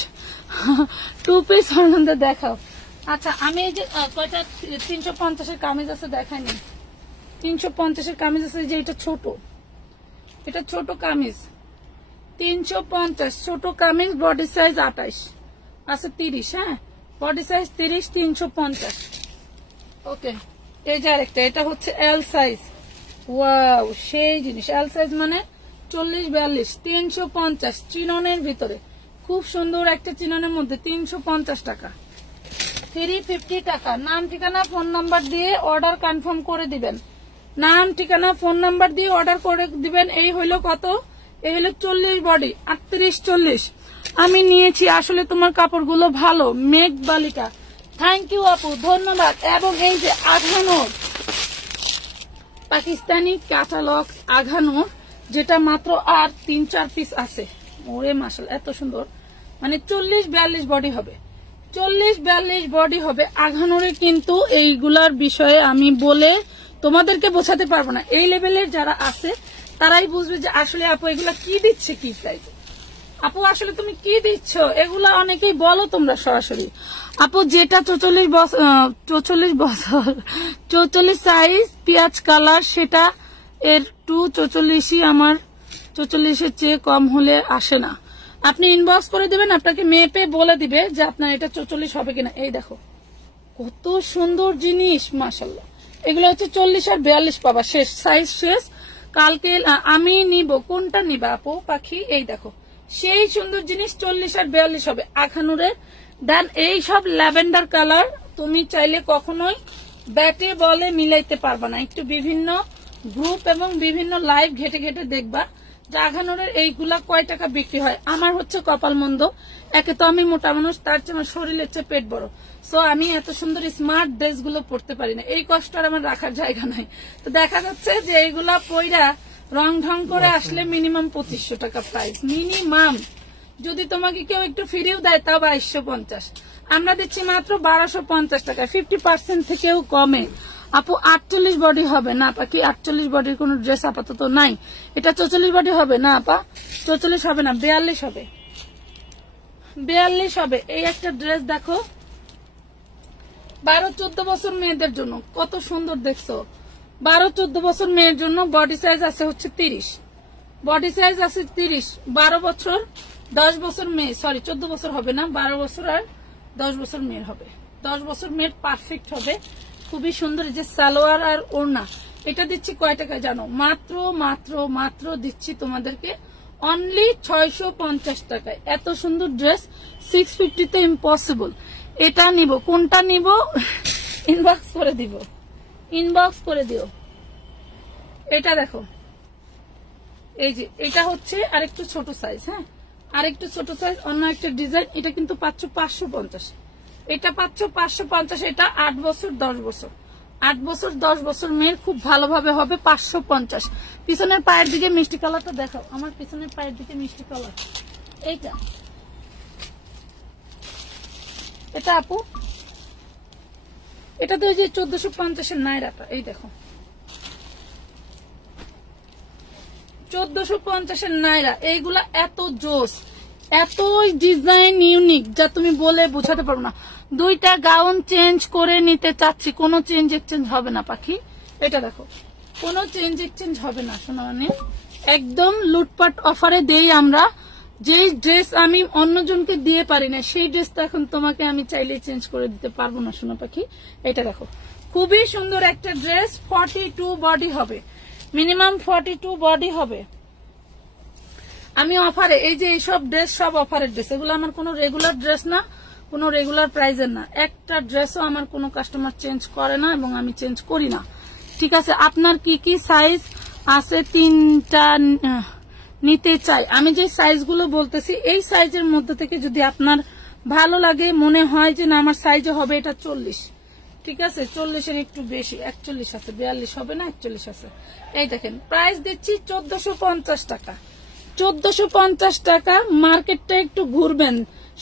2 পিস আনন্দ দেখাও। আচ্ছা আমি এই যে কয়টা 350-এর কামিজ আছে দেখাইনি। 350-এর কামিজ আছে, যে এটা ছোট, এটা ছোট কামিজ 350, ছোট কামিজ, বডি সাইজ 28 আছে 30। হ্যাঁ বডি সাইজ 30, 350। ওকে এই যে আরেকটা, এটা হচ্ছে এল সাইজ। ওয়াও সেই জিনিস, এল সাইজ মানে 40-42, 350, চিননের ভিতরে খুব সুন্দর একটা চিননের মধ্যে 350 টাকা, 350 টাকা। নাম ঠিকানা ফোন নাম্বার দিয়ে অর্ডার কনফার্ম করে দিবেন। নাম ঠিকানা ফোন নাম্বার দিয়ে অর্ডার করে দিবেন। এই হইলো কত? এই হলো 40 বডি, 38-40 আমি নিয়েছি। আসলে তোমার কাপড়গুলো ভালো, মেঘ বালিকা। থ্যাংক ইউ আপু, ধন্যবাদ। এবং এই যে আঘানোর, পাকিস্তানি ক্যাটালগ আঘানোর, যেটা মাত্র আর 3-4 পিস আছে। ওরে মাশাআল্লাহ এত সুন্দর, মানে 40-42 বডি হবে, 40-42 বডি হবে আঘানোরে। কিন্তু এইগুলার বিষয়ে আমি বলে তোমাদেরকে বোঝাতে পারবো না। এই লেভেলের যারা আছে তারাই বুঝবে যে আসলে আপু এগুলা কি দিচ্ছে, কি প্রাইসে। আপু আসলে তুমি কি দিচ্ছ এগুলা অনেকেই বলো তোমরা সরাসরি। আপু যেটা 44 সাইজ পেঁয়াজ কালার, সেটা এর 244ই আমার, 44-এর চেয়ে কম হলে আসে না। আপনি ইনবক্স করে দিবেন, আপনাকে মেপে বলে দিবে যে আপনার এটা 44 হবে কিনা। এই দেখো কত সুন্দর জিনিস, মাশাআল্লাহ। এগুলো হচ্ছে 40 আর 42 পাবা, শেষ সাইজ শেষ। কালকে আমি নিব, কোনটা নিবা আপু পাখি? এই দেখো সেই সুন্দর জিনিস, 40 আর 42 হবে আখানুরের। দেন এই সব ল্যাভেন্ডার কালার তুমি চাইলে কখনোই ব্যাটে বলে মিলাইতে পারবা না। একটু বিভিন্ন গ্রুপ এবং বিভিন্ন লাইভ ঘেটে ঘেটে দেখবা যে আঘানুরের এইগুলা কয় টাকা বিক্রি হয়। আমার হচ্ছে কপাল মন্দ, একে তো আমি মোটা মানুষ, তার চেয়ে আমার শরীরের চেয়ে পেট বড়, সো আমি এত সুন্দর স্মার্ট ড্রেস গুলো পড়তে পারি না। এই কষ্ট আর আমার রাখার জায়গা নাই। তো দেখা যাচ্ছে যে এইগুলা পইরা রং ঢং করে আসলে মিনিমাম 2500 টাকা প্রাইস, মিনিমাম। যদি তোমাকে কেউ একটু ফিরিয়েও দেয় তাও 2250, আমরা দিচ্ছি মাত্র 1250 টাকা, 50% থেকেও কমে। আপু 48 বডি হবে না পাখি? 48 বডির কোন ড্রেস আপাতত নাই। এটা 44 বডি হবে না আপা? 44 হবে না, 42 হবে, 42 হবে। এই একটা ড্রেস দেখো, 12-14 বছর মেয়েদের জন্য কত সুন্দর দেখছো। 12-14 বছর মেয়ের জন্য বডি সাইজ আছে হচ্ছে 30, বডি সাইজ আছে 30। 12 বছর 10 বছর মেয়ে, সরি 14 বছর হবে না, 12 বছর আর 10 বছর মেয়ের হবে, 10 বছর মেয়ের পারফেক্ট হবে, খুবই সুন্দর। যে সালোয়ার আর ওড়না, এটা দিচ্ছি কয় টাকায় জানো? মাত্র মাত্র মাত্র দিচ্ছি তোমাদেরকে অনলি 650 টাকায়। এত সুন্দর ড্রেস 650 তো ইম্পসিবল। এটা নিব, কোনটা নিব ইনবক্স করে দিব, ইনবক্স করে দিও। এটা দেখো, এই যে এটা হচ্ছে আরেকটু ছোট সাইজ, হ্যাঁ আরেকটু ছোট সাইজ, অন্য একটা ডিজাইন। এটা কিন্তু পাচ্ছ 550, এটা পাচ্ছ 550। এটা 8 বছর 10 বছর, 8 বছর 10 বছর মেয়ের খুব ভালোভাবে হবে 550। পিছনের পায়ের দিকে মিষ্টি কালারটা দেখাও, আমার পিছনের পায়ের দিকে মিষ্টি কালার এইটা, এটা আপু, এটা তো ওই যে 1450 নাইরাটা, এই দেখো 1450 নাইরা। এইগুলা এত জোস, এত ডিজাইন ইউনিক যা তুমি বলে বোঝাতে পারবো না। 2টা গাউন চেঞ্জ করে নিতে চাচ্ছি, কোনো চেঞ্জ এক্সচেঞ্জ হবে না পাখি। এটা দেখো, কোনো চেঞ্জ এক্সচেঞ্জ হবে না শোনা, মানে একদম লুটপাট অফারে দেই আমরা। যেই ড্রেস আমি অন্যজনকে দিয়ে পারি না, সেই ড্রেসটা এখন তোমাকে আমি চাইলে চেঞ্জ করে দিতে পারবো না শোনা পাখি। এটা দেখো, খুবই সুন্দর একটা ড্রেস, 42 বডি হবে, মিনিমাম 42 বডি হবে। আমি অফারে, এই যে এইসব ড্রেস সব অফারের ড্রেস, এগুলো আমার কোনো রেগুলার ড্রেস না, কোনো রেগুলার প্রাইজের না। একটা ড্রেসও আমার কোনো কাস্টমার চেঞ্জ করে না এবং আমি চেঞ্জ করি না, ঠিক আছে। আপনার কি কি সাইজ আছে 3টা নিতে চাই, আমি যে সাইজগুলো বলতেছি এই সাইজের মধ্যে থেকে যদি আপনার ভালো লাগে, মনে হয় যে না আমার সাইজে হবে এটা 40, ঠিক আছে 40-এর একটু বেশি, 41 আছে, 42 হবে না, 41 আছে। এই দেখেন প্রাইস দিচ্ছি 1450 টাকা, 1450 টাকা। মার্কেটটা একটু ঘুরবেন,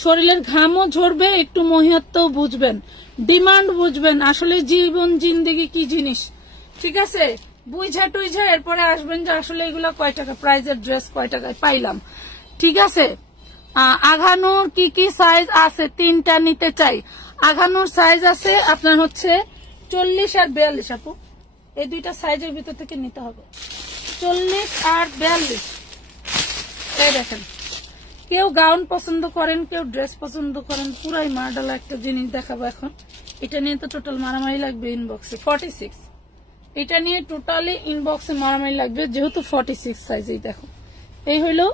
শরীরের ঘামও ঝরবে, একটু মহিয়ত্বও বুঝবেন, ডিমান্ড বুঝবেন, আসলে জীবন জিন্দেগি কি জিনিস, ঠিক আছে বুঝা টুইঝা এরপরে আসবেন যে আসলে এগুলা কয় টাকা, প্রাইজের ড্রেস কয় টাকায় পাইলাম, ঠিক আছে। আঘানুর কি কি সাইজ আছে 3টা নিতে চাই। আঘানুর সাইজ আছে আপনার হচ্ছে 40 আর 42 আপু, এই 2টা সাইজের ভিতর থেকে নিতে হবে, 40 আর 42। এই দেখেন, কেউ গাউন পছন্দ করেন, কেউ ড্রেস পছন্দ করেন, পুরাই মার্ডালা একটা জিনিস দেখাবো এখন। এটা নিয়ে তো টোটাল মারামারি লাগবে ইনবক্সে, 46, এটা নিয়ে টোটালি ইনবক্সে মারামারি লাগবে যেহেতু 46 সাইজ। এই দেখো, এই হলো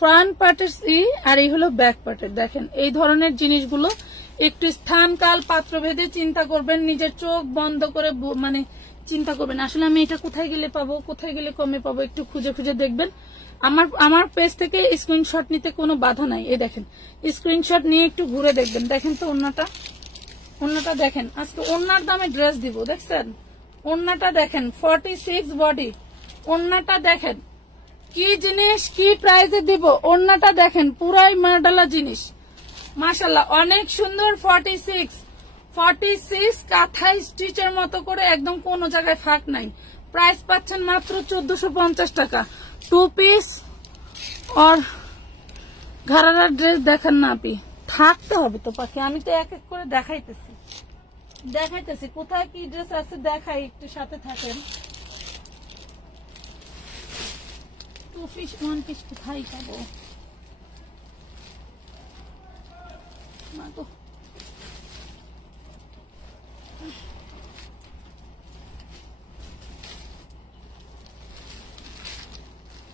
ফ্রন্ট পার্টের আর এই হলো ব্যাক পার্টের। দেখেন এই ধরনের জিনিসগুলো একটু স্থান কাল পাত্র ভেদে চিন্তা করবেন, নিজের চোখ বন্ধ করে মানে চিন্তা করবেন আসলে আমি এটা কোথায় গেলে পাবো, কোথায় গেলে কমে পাবো, একটু খুঁজে খুঁজে দেখবেন। আমার পেজ থেকে স্ক্রিনশট নিতে কোনো বাধা নাই। এই দেখেন স্ক্রিনশট নিয়ে একটু ঘুরে দেখবেন। দেখেন তো ওড়নাটা দেখেন, আজকে ওড়নার দামে ড্রেস দিব, দেখছেন ওড়নাটা দেখেন 46 বডি, ওড়নাটা দেখেন কি জিনিস, কি প্রাইজে দিব, ওড়নাটা দেখেন পুরাই মার্ডালা জিনিস মাশাআল্লাহ, অনেক সুন্দর। 46 কাঁথাই স্টিচের মতো করে, একদম কোনো জায়গায় ফাঁক নাই। প্রাইস পাচ্ছেন মাত্র 1450 টাকা। 2 পিস আর ঘাড়ার ড্রেস দেখেন না আপনি, থাকতে হবে তো পাখি, আমি তো এক এক করে দেখাইতেছি কোথায় কি ড্রেস আছে, দেখাই একটু সাথে থাকেন। 2 পিস 1 পিস কোথায় পাবো,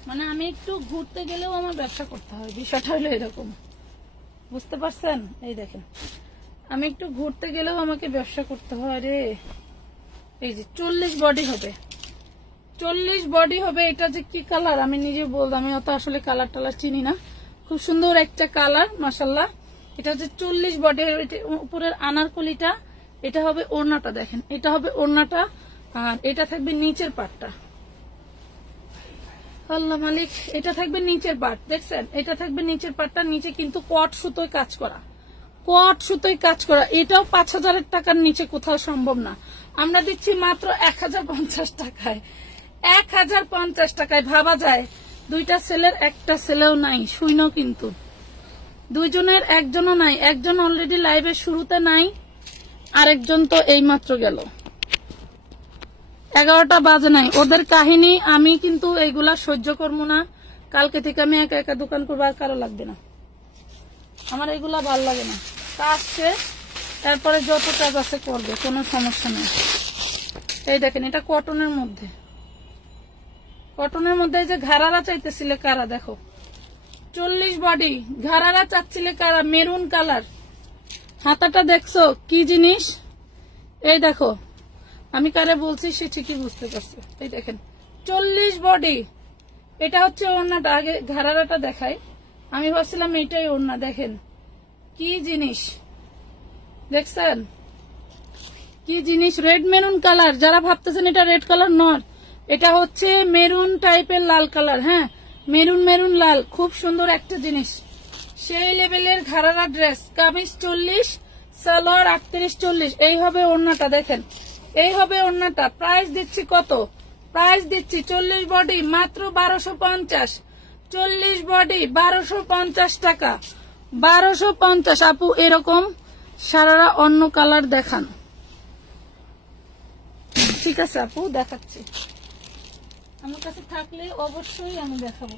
মানে আমি একটু ঘুরতে গেলেও আমার ব্যবসা করতে হয়, বিষয়টা হলো এরকম, বুঝতে পারছেন। এই দেখেন আমি একটু ঘুরতে গেলেও আমাকে ব্যবসা করতে হয় রে। এই যে 40 বডি হবে, 40 বডি হবে। এটা যে কি কালার আমি নিজে বললাম, আমি অত আসলে কালার টালার চিনি না, খুব সুন্দর একটা কালার মাশাআল্লাহ। এটা হচ্ছে 40 বডি, উপরের আনারকলিটা, এটা হবে ওড়নাটা, দেখেন এটা হবে ওড়নাটা, আর এটা থাকবে নিচের পাটটা, আল্লাহ মালিক, এটা থাকবে নিচের পাট, দেখছেন এটা থাকবে নিচের পাটটা, নিচে কিন্তু কট সুতোয় কাজ করা, কট সুতোয় কাজ করা। এটাও 5000 টাকার নিচে কোথাও সম্ভব না, আমরা দিচ্ছি মাত্র 1050 টাকায়, 1050 টাকায়। ভাবা যায় 2টা ছেলের একটা ছেলেও নাই, শুইনো কিন্তু 2জনের 1জনও নাই, একজন অলরেডি লাইভের শুরুতে নাই, আরেকজন তো এই মাত্র গেল, 11টা বাজে নাই। ওদের কাহিনী আমি কিন্তু এইগুলা সহ্য করবো না, কালকে থেকে আমি একা একা দোকান করবো, আর কারো লাগবে না, আমার এগুলা ভাল লাগে না। কাজ শেষ, তারপরে যত কাজ আছে করবে, কোনো সমস্যা নেই। এই দেখেন এটা কটনের মধ্যে, কটনের মধ্যে এই যে ঘাড়ারা চাইতেছিলে কারা, দেখো 40 বডি ঘাড়ারা চাচ্ছিলে কারা, মেরুন কালার। হাতাটা দেখছো কি জিনিস, এই দেখো আমি কারে বলছি সে ঠিকই বুঝতে পারছে। এই দেখেন 40 বডি, এটা হচ্ছে ওড়নাটা। আগে ঘাড়ারাটা দেখাই, আমি ভাবছিলাম এটাই ওড়না। দেখেন কি জিনিস, দেখছেন কি জিনিস, রেড মেরুন কালার। যারা ভাবতেছেন এটা রেড কালার নয়, এটা হচ্ছে মেরুন টাইপের লাল কালার। হ্যাঁ, মেরুন মেরুন লাল, খুব সুন্দর একটা জিনিস। সেই লেভেলের ঘাড়ারা ড্রেস, কামিজ 40, সালোয়ার 38-40। এই হবে ওড়নাটা, দেখেন এই হবে ওড়নাটা। প্রাইস দিচ্ছি কত, প্রাইস দিচ্ছি 40 বডি মাত্র 1250। 40 বডি 1250 টাকা, 1250। আপু এরকম সারারা অন্য কালার দেখান। ঠিক আছে আপু, দেখাচ্ছি, আমার কাছে থাকলে অবশ্যই আমি দেখাবো।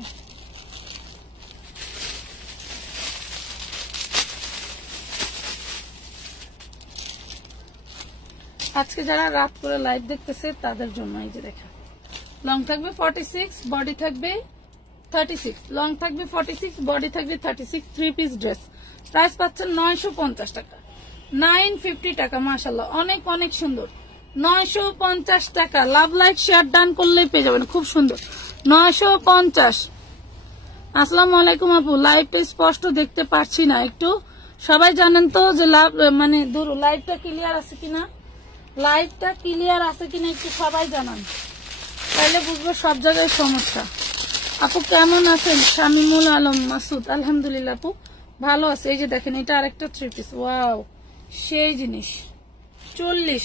আজকে যারা রাত করে লাইভ দেখতেছে তাদের জন্য এই যে দেখেন, লং থাকবে 46, বডি থাকবে 36, লং থাকবে 46, বডি থাকবে 36, 3 পিস ড্রেস। প্রাইস পাচ্ছেন 950 টাকা, 950 টাকা। মাশাআল্লাহ, অনেক অনেক সুন্দর। 950 টাকা। লাভ লাইক শেয়ার ডান করলেই পেয়ে যাবেন, খুব সুন্দর। 950। আসসালামু আলাইকুম আপু, লাইভটা স্পষ্ট দেখতে পাচ্ছি না, একটু সবাই জানেন তো যে লাভ মানে ধরো লাইভটা ক্লিয়ার আছে কিনা, লাইভটা ক্লিয়ার আছে কিনা একটু সবাই জানান, তাহলে বুঝবো সব জায়গায় সমস্যা। আপু কেমন আছেন? শামিমুল আলম মাসুদ, আলহামদুলিল্লাহ আপু ভালো আছে। এই যে দেখেন এটা আরেকটা 3 পিস, ওয়াও সেই জিনিস 40,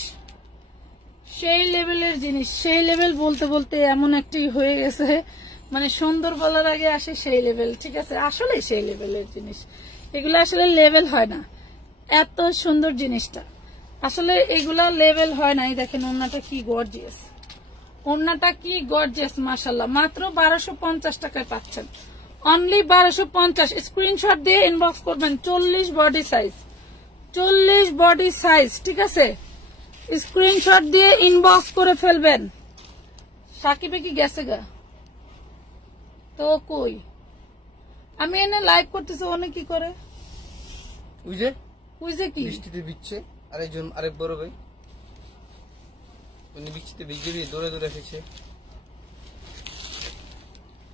সেই লেভেলের জিনিস। সেই লেভেল বলতে বলতে এমন একটি হয়ে গেছে, মানে সুন্দর বলার আগে আসে সেই লেভেল। ঠিক আছে, আসলে সেই লেভেলের জিনিস, এগুলো আসলে লেভেল হয় না। এত সুন্দর জিনিসটা আসলে এগুলা লেভেল হয় না। এই দেখেন ওড়নাটা কি গর্জিয়াস, ওড়নাটা কি গর্জিয়াস, মাশাআল্লাহ। মাত্র 1250 টাকায় পাচ্ছেন, অনলি 1250। স্ক্রিনশট দিয়ে ইনবক্স করবেন। 40 বডি সাইজ, 40 বডি সাইজ, ঠিক আছে, স্ক্রিনশট দিয়ে ইনবক্স করে ফেলবেন। সাকিবে কি গেছে গা তো কই, আমি এনে লাইভ করতেছি, অনেক কি করে বুঝে বুঝে কি বৃষ্টিতে ভিজছে। আরেকজন আরেক বড় ভাই উনি বৃষ্টিতে ভিজে ভিজে দৌড়ে দৌড়ে এসেছে।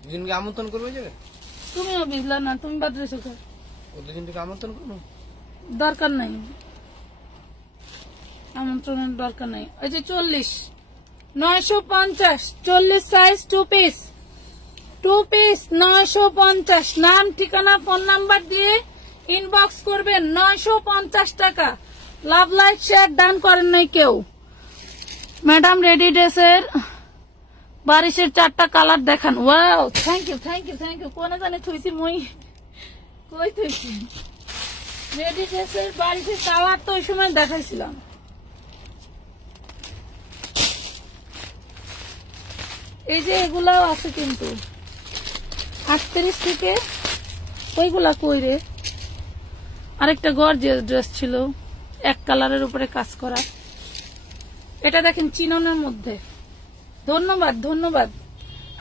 দুজনকে আমন্ত্রণ করবে যাবে, তুমিও বুঝলা না, তুমি বাদ রেছো। ও দুজনকে আমন্ত্রণ করবো, দরকার নাই, আমন্ত্রণের দরকার নাই। এই যে 40, 950, 40 সাইজ 2 পিস, 2 পিস 950। নাম ঠিকানা ফোন নাম্বার দিয়ে ইনবক্স করবেন। 950 টাকা। লাভ লাইক শেয়ার ডান করেন নাই কেউ। ম্যাডাম রেডি ড্রেসের বারিশের 4টা কালার দেখান। Wow, thank you thank you thank you. কোনে জানে থইছি মই, কই থইছি রেডি ড্রেসের বারিশের কালার তো ওই সময় দেখাইছিলাম। এই যে এগুলাও আছে কিন্তু 38 থেকে, ওইগুলা কই রে? আরেকটা গর্জিয়াস ড্রেস ছিল এক কালারের উপরে কাজ করা, এটা দেখেন চিননের মধ্যে। ধন্যবাদ ধন্যবাদ।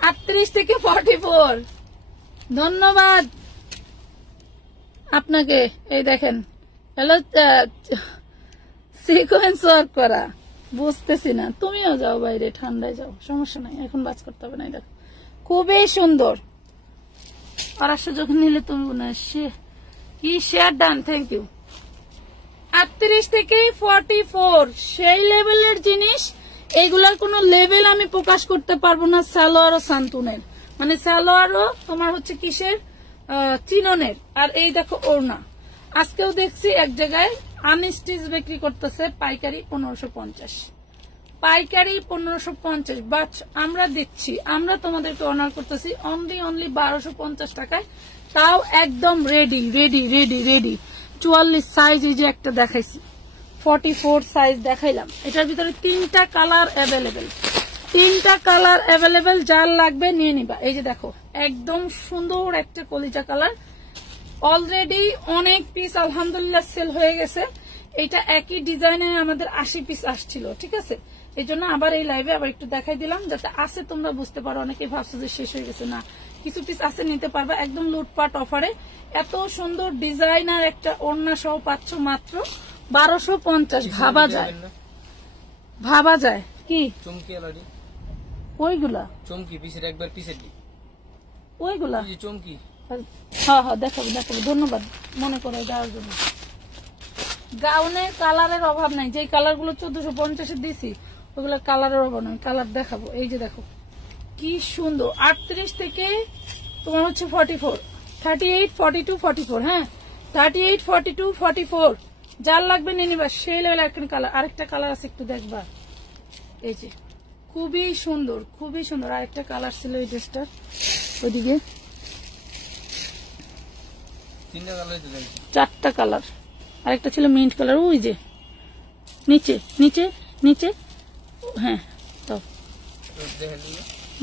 38 থেকে 44, ধন্যবাদ আপনাকে। এই দেখেন হ্যালো, সিকোয়েন্স ওয়ার্ক করা, বুঝতেছি না। তুমিও যাও বাইরে, ঠান্ডায় যাও, সমস্যা নাই, এখন বাজ করতে হবে না। দেখো খুবই সুন্দর। আর যখন নিলে তুমি সে কি শেয়ার ডান, থ্যাংক ইউ। 38 থেকে 44, সেই লেভেলের জিনিস। এইগুলার কোন লেভেল আমি প্রকাশ করতে পারবো না। সালোয়ার ও সান্তুনের, মানে সালোয়ারও তোমার হচ্ছে কিসের, চিননের। আর এই দেখো ওড়না, আজকেও দেখছি এক জায়গায় আনস্টিচ বিক্রি করতেছে পাইকারি 1550, পাইকারি 1550। বাট আমরা দিচ্ছি, আমরা তোমাদেরকে অনার করতেছি অনলি 1250 টাকায়, তাও একদম ready ready ready ready. 44 size, এই যে একটা দেখাইছি 44 সাইজ দেখাইলাম। এটার ভিতরে 3টা কালার অ্যাভেলেবেল, 3টা কালার অ্যাভেলেবেল। যার লাগবে নিয়ে নিবা। এই যে দেখো একদম সুন্দর একটা কলিজা কালার, অলরেডি অনেক পিস আলহামদুলিল্লাহ সেল হয়ে গেছে। এটা একই ডিজাইনের আমাদের 80 পিস আসছিল, ঠিক আছে। এই জন্য আবার এই লাইভে আবার একটু দেখাই দিলাম যাতে আছে তোমরা বুঝতে পারো। অনেকে ভাবছো যে শেষ হয়ে গেছে, না, কিছু পিস আছে, নিতে পারবে একদম লুটপাট অফারে। এত সুন্দর ডিজাইনার একটা ওড়না সহ পাচ্ছ মাত্র 1250। ভাবা যায় কি চমকি আলাদি ওইগুলা, চমকি পিসের একবার পিসের দি ওইগুলা চমকি। হ্যাঁ হ্যাঁ দেখাবো দেখাবো, ধন্যবাদ মনে করে দেওয়ার জন্য। গাউনের কালারের অভাব নাই, যে কালার গুলো 1450 দিছি ওগুলো কালারের অভাব নাই, কালার দেখাবো। এই যে দেখো কি সুন্দর, 38 থেকে তোমার হচ্ছে 44, 38, 42, 44, হ্যাঁ 38, 42, 44, যার লাগবে নিয়ে নিবা। সেই লেভেল একটা কালার, আরেকটা কালার আছে একটু দেখবা। এই যে খুবই সুন্দর, খুবই সুন্দর। আরেকটা কালার ছিল এই ড্রেসটার, ওইদিকে 4টা কালার, আরেকটা ছিল মিন্ট কালার, ওই যে নিচে নিচে নিচে, হ্যাঁ দাও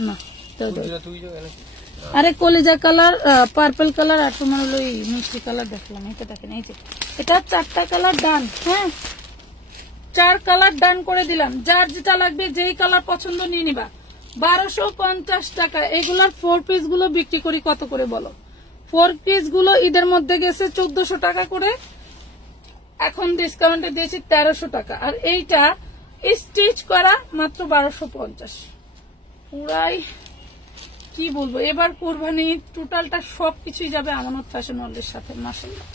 না, আরে কলিজা কালার, পার্পল কালার, আর তোমার হলো এই মিষ্টি কালার দেখলাম। এটা দেখেন, এই যে এটা 4টা কালার ডান, হ্যাঁ 4 কালার ডান করে দিলাম। যার যেটা লাগবে, যেই কালার পছন্দ নিয়ে নিবা। 1250 টাকা। এগুলার 4 পিস গুলো বিক্রি করি কত করে বলো? 4 পিস গুলো ঈদের মধ্যে গেছে 1400 টাকা করে, এখন ডিসকাউন্টে দিয়েছি 1300 টাকা। আর এইটা স্টিচ করা মাত্র 1250। পুরাই কি বলবো, এবার কুরবানি টোটালটা সবকিছুই যাবে আমানত ফ্যাশন ওয়ার্ল্ডের সাথে। মাশাআল্লাহ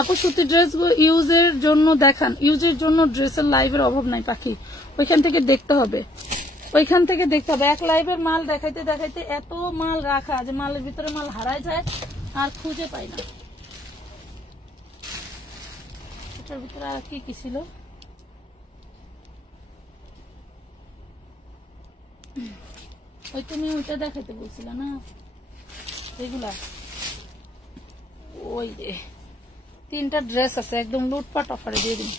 আপু সুতি ড্রেস ইউজের জন্য দেখান, ইউজের জন্য ড্রেসের লাইভের অভাব নাই পাখি, ওইখান থেকে দেখতে হবে, ওইখান থেকে দেখতে হবে। এক লাইভের মাল দেখাইতে দেখাইতে এত মাল রাখা যে মালের ভিতরে মাল হারায় যায় আর খুঁজে পাই না। এটার ভিতরে আর কি কি ছিল, ওই তুমি ওইটা দেখাইতে বলছিল না, এগুলা ওই রে 3টা ড্রেস আছে একদম লুটপাট অফারে দিয়ে দিন।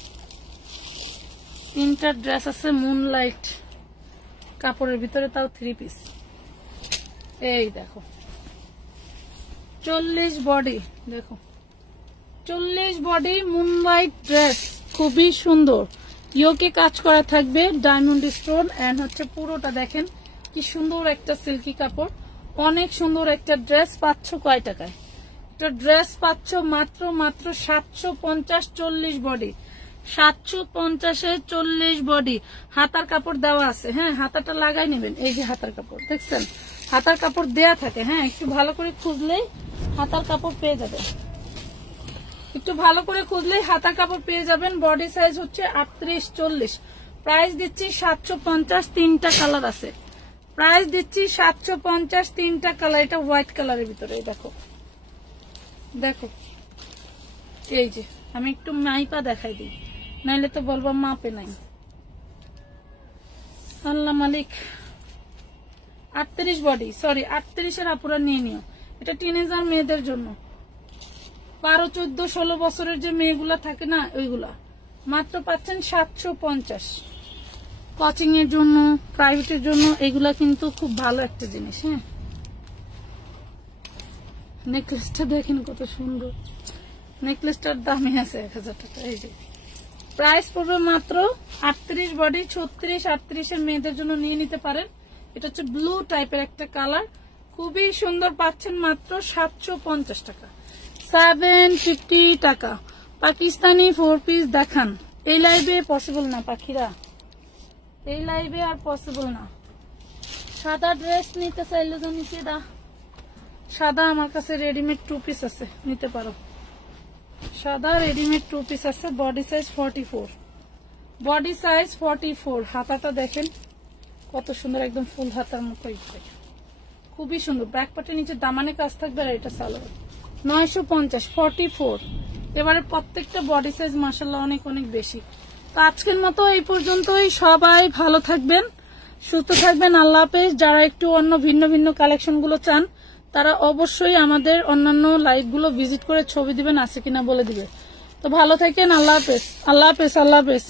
3টা ড্রেস আছে মুনলাইট কাপড়ের ভিতরে, তাও 3 পিস। এই দেখো 40 বডি, দেখো 40 বডি মুনলাইট ড্রেস, খুবই সুন্দর। ইয়োকে কাজ করা থাকবে ডায়মন্ড স্টোন, এন্ড হচ্ছে পুরোটা দেখেন কি সুন্দর একটা সিল্কি কাপড়, অনেক সুন্দর একটা ড্রেস। পাচ্ছ কয় টাকায়? একটা ড্রেস পাচ্ছ মাত্র মাত্র 750, 40 বডি, 750-এ 40 বডি। হাতার কাপড় দেওয়া আছে, হ্যাঁ হাতাটা লাগাই নেবেন। এই যে হাতার কাপড় দেখছেন, হাতার কাপড় দেয়া থাকে, হ্যাঁ একটু ভালো করে খুঁজলেই হাতার কাপড় পেয়ে যাবেন, একটু ভালো করে খুঁজলেই হাতার কাপড় পেয়ে যাবেন। বডি সাইজ হচ্ছে 38, 40। প্রাইস দিচ্ছি 750, 3টা কালার আছে। প্রাইস দিচ্ছি 750, 3টা কালার। এটা হোয়াইট কালারের ভিতরে, দেখো দেখো, এই যে আমি একটু মাইপা দেখাই দিই, নাইলে তো বলবো মাপে নাই। আল্লাহ মালিক, 38 বডি, সরি 38-এর আপুরা নিয়ে নিও। এটা টিনেজার মেয়েদের জন্য, 12, 14, 16 বছরের যে মেয়েগুলা থাকে না, ওইগুলা মাত্র পাচ্ছেন 750। কোচিং এর জন্য, প্রাইভেটের জন্য এগুলা কিন্তু খুব ভালো একটা জিনিস। হ্যাঁ নেকলেসটা দেখেন কত সুন্দর, নেকলেসটার দামই আছে 1000 টাকা। এই যে প্রাইস পড়বে মাত্র 38 বডি, 36, 38-এর মেয়েদের জন্য নিয়ে নিতে পারেন। এটা হচ্ছে ব্লু টাইপের একটা কালার, খুবই সুন্দর। পাচ্ছেন মাত্র 750 টাকা, 750 টাকা। পাকিস্তানি 4 পিস দেখান। এই লাইভে পসিবল না পাখিরা, এই লাইভে আর পসিবল না। সাদা ড্রেস নিতে চাইলে তো নিচে দা, সাদা আমার কাছে রেডিমেড 2 পিস আছে, নিতে পারো। সাদা রেডিমেড 2 পিস আছে, বডি সাইজ 44, বডি সাইজ 44। হাতাটা দেখেন কত সুন্দর, একদম ফুল হাতার মতোই, খুবই সুন্দর। ব্যাক পার্টের নিচে দামানে কাজ থাকবে, আর এটা সালোয়ার। 950, 44। এবারে প্রত্যেকটা বডি সাইজ মাশাআল্লাহ অনেক অনেক বেশি। তো আজকের মতো এই পর্যন্তই। সবাই ভালো থাকবেন, সুস্থ থাকবেন। আল্লাহ হাফেজ। যারা একটু অন্য ভিন্ন ভিন্ন কালেকশন গুলো চান তারা অবশ্যই আমাদের অন্যান্য লাইভ গুলো ভিজিট করে ছবি দিবেন, আছে কিনা বলে দিবে। তো ভালো থাকেন, আল্লাহ হাফেজ, আল্লাহ হাফেজ, আল্লাহ হাফেজ।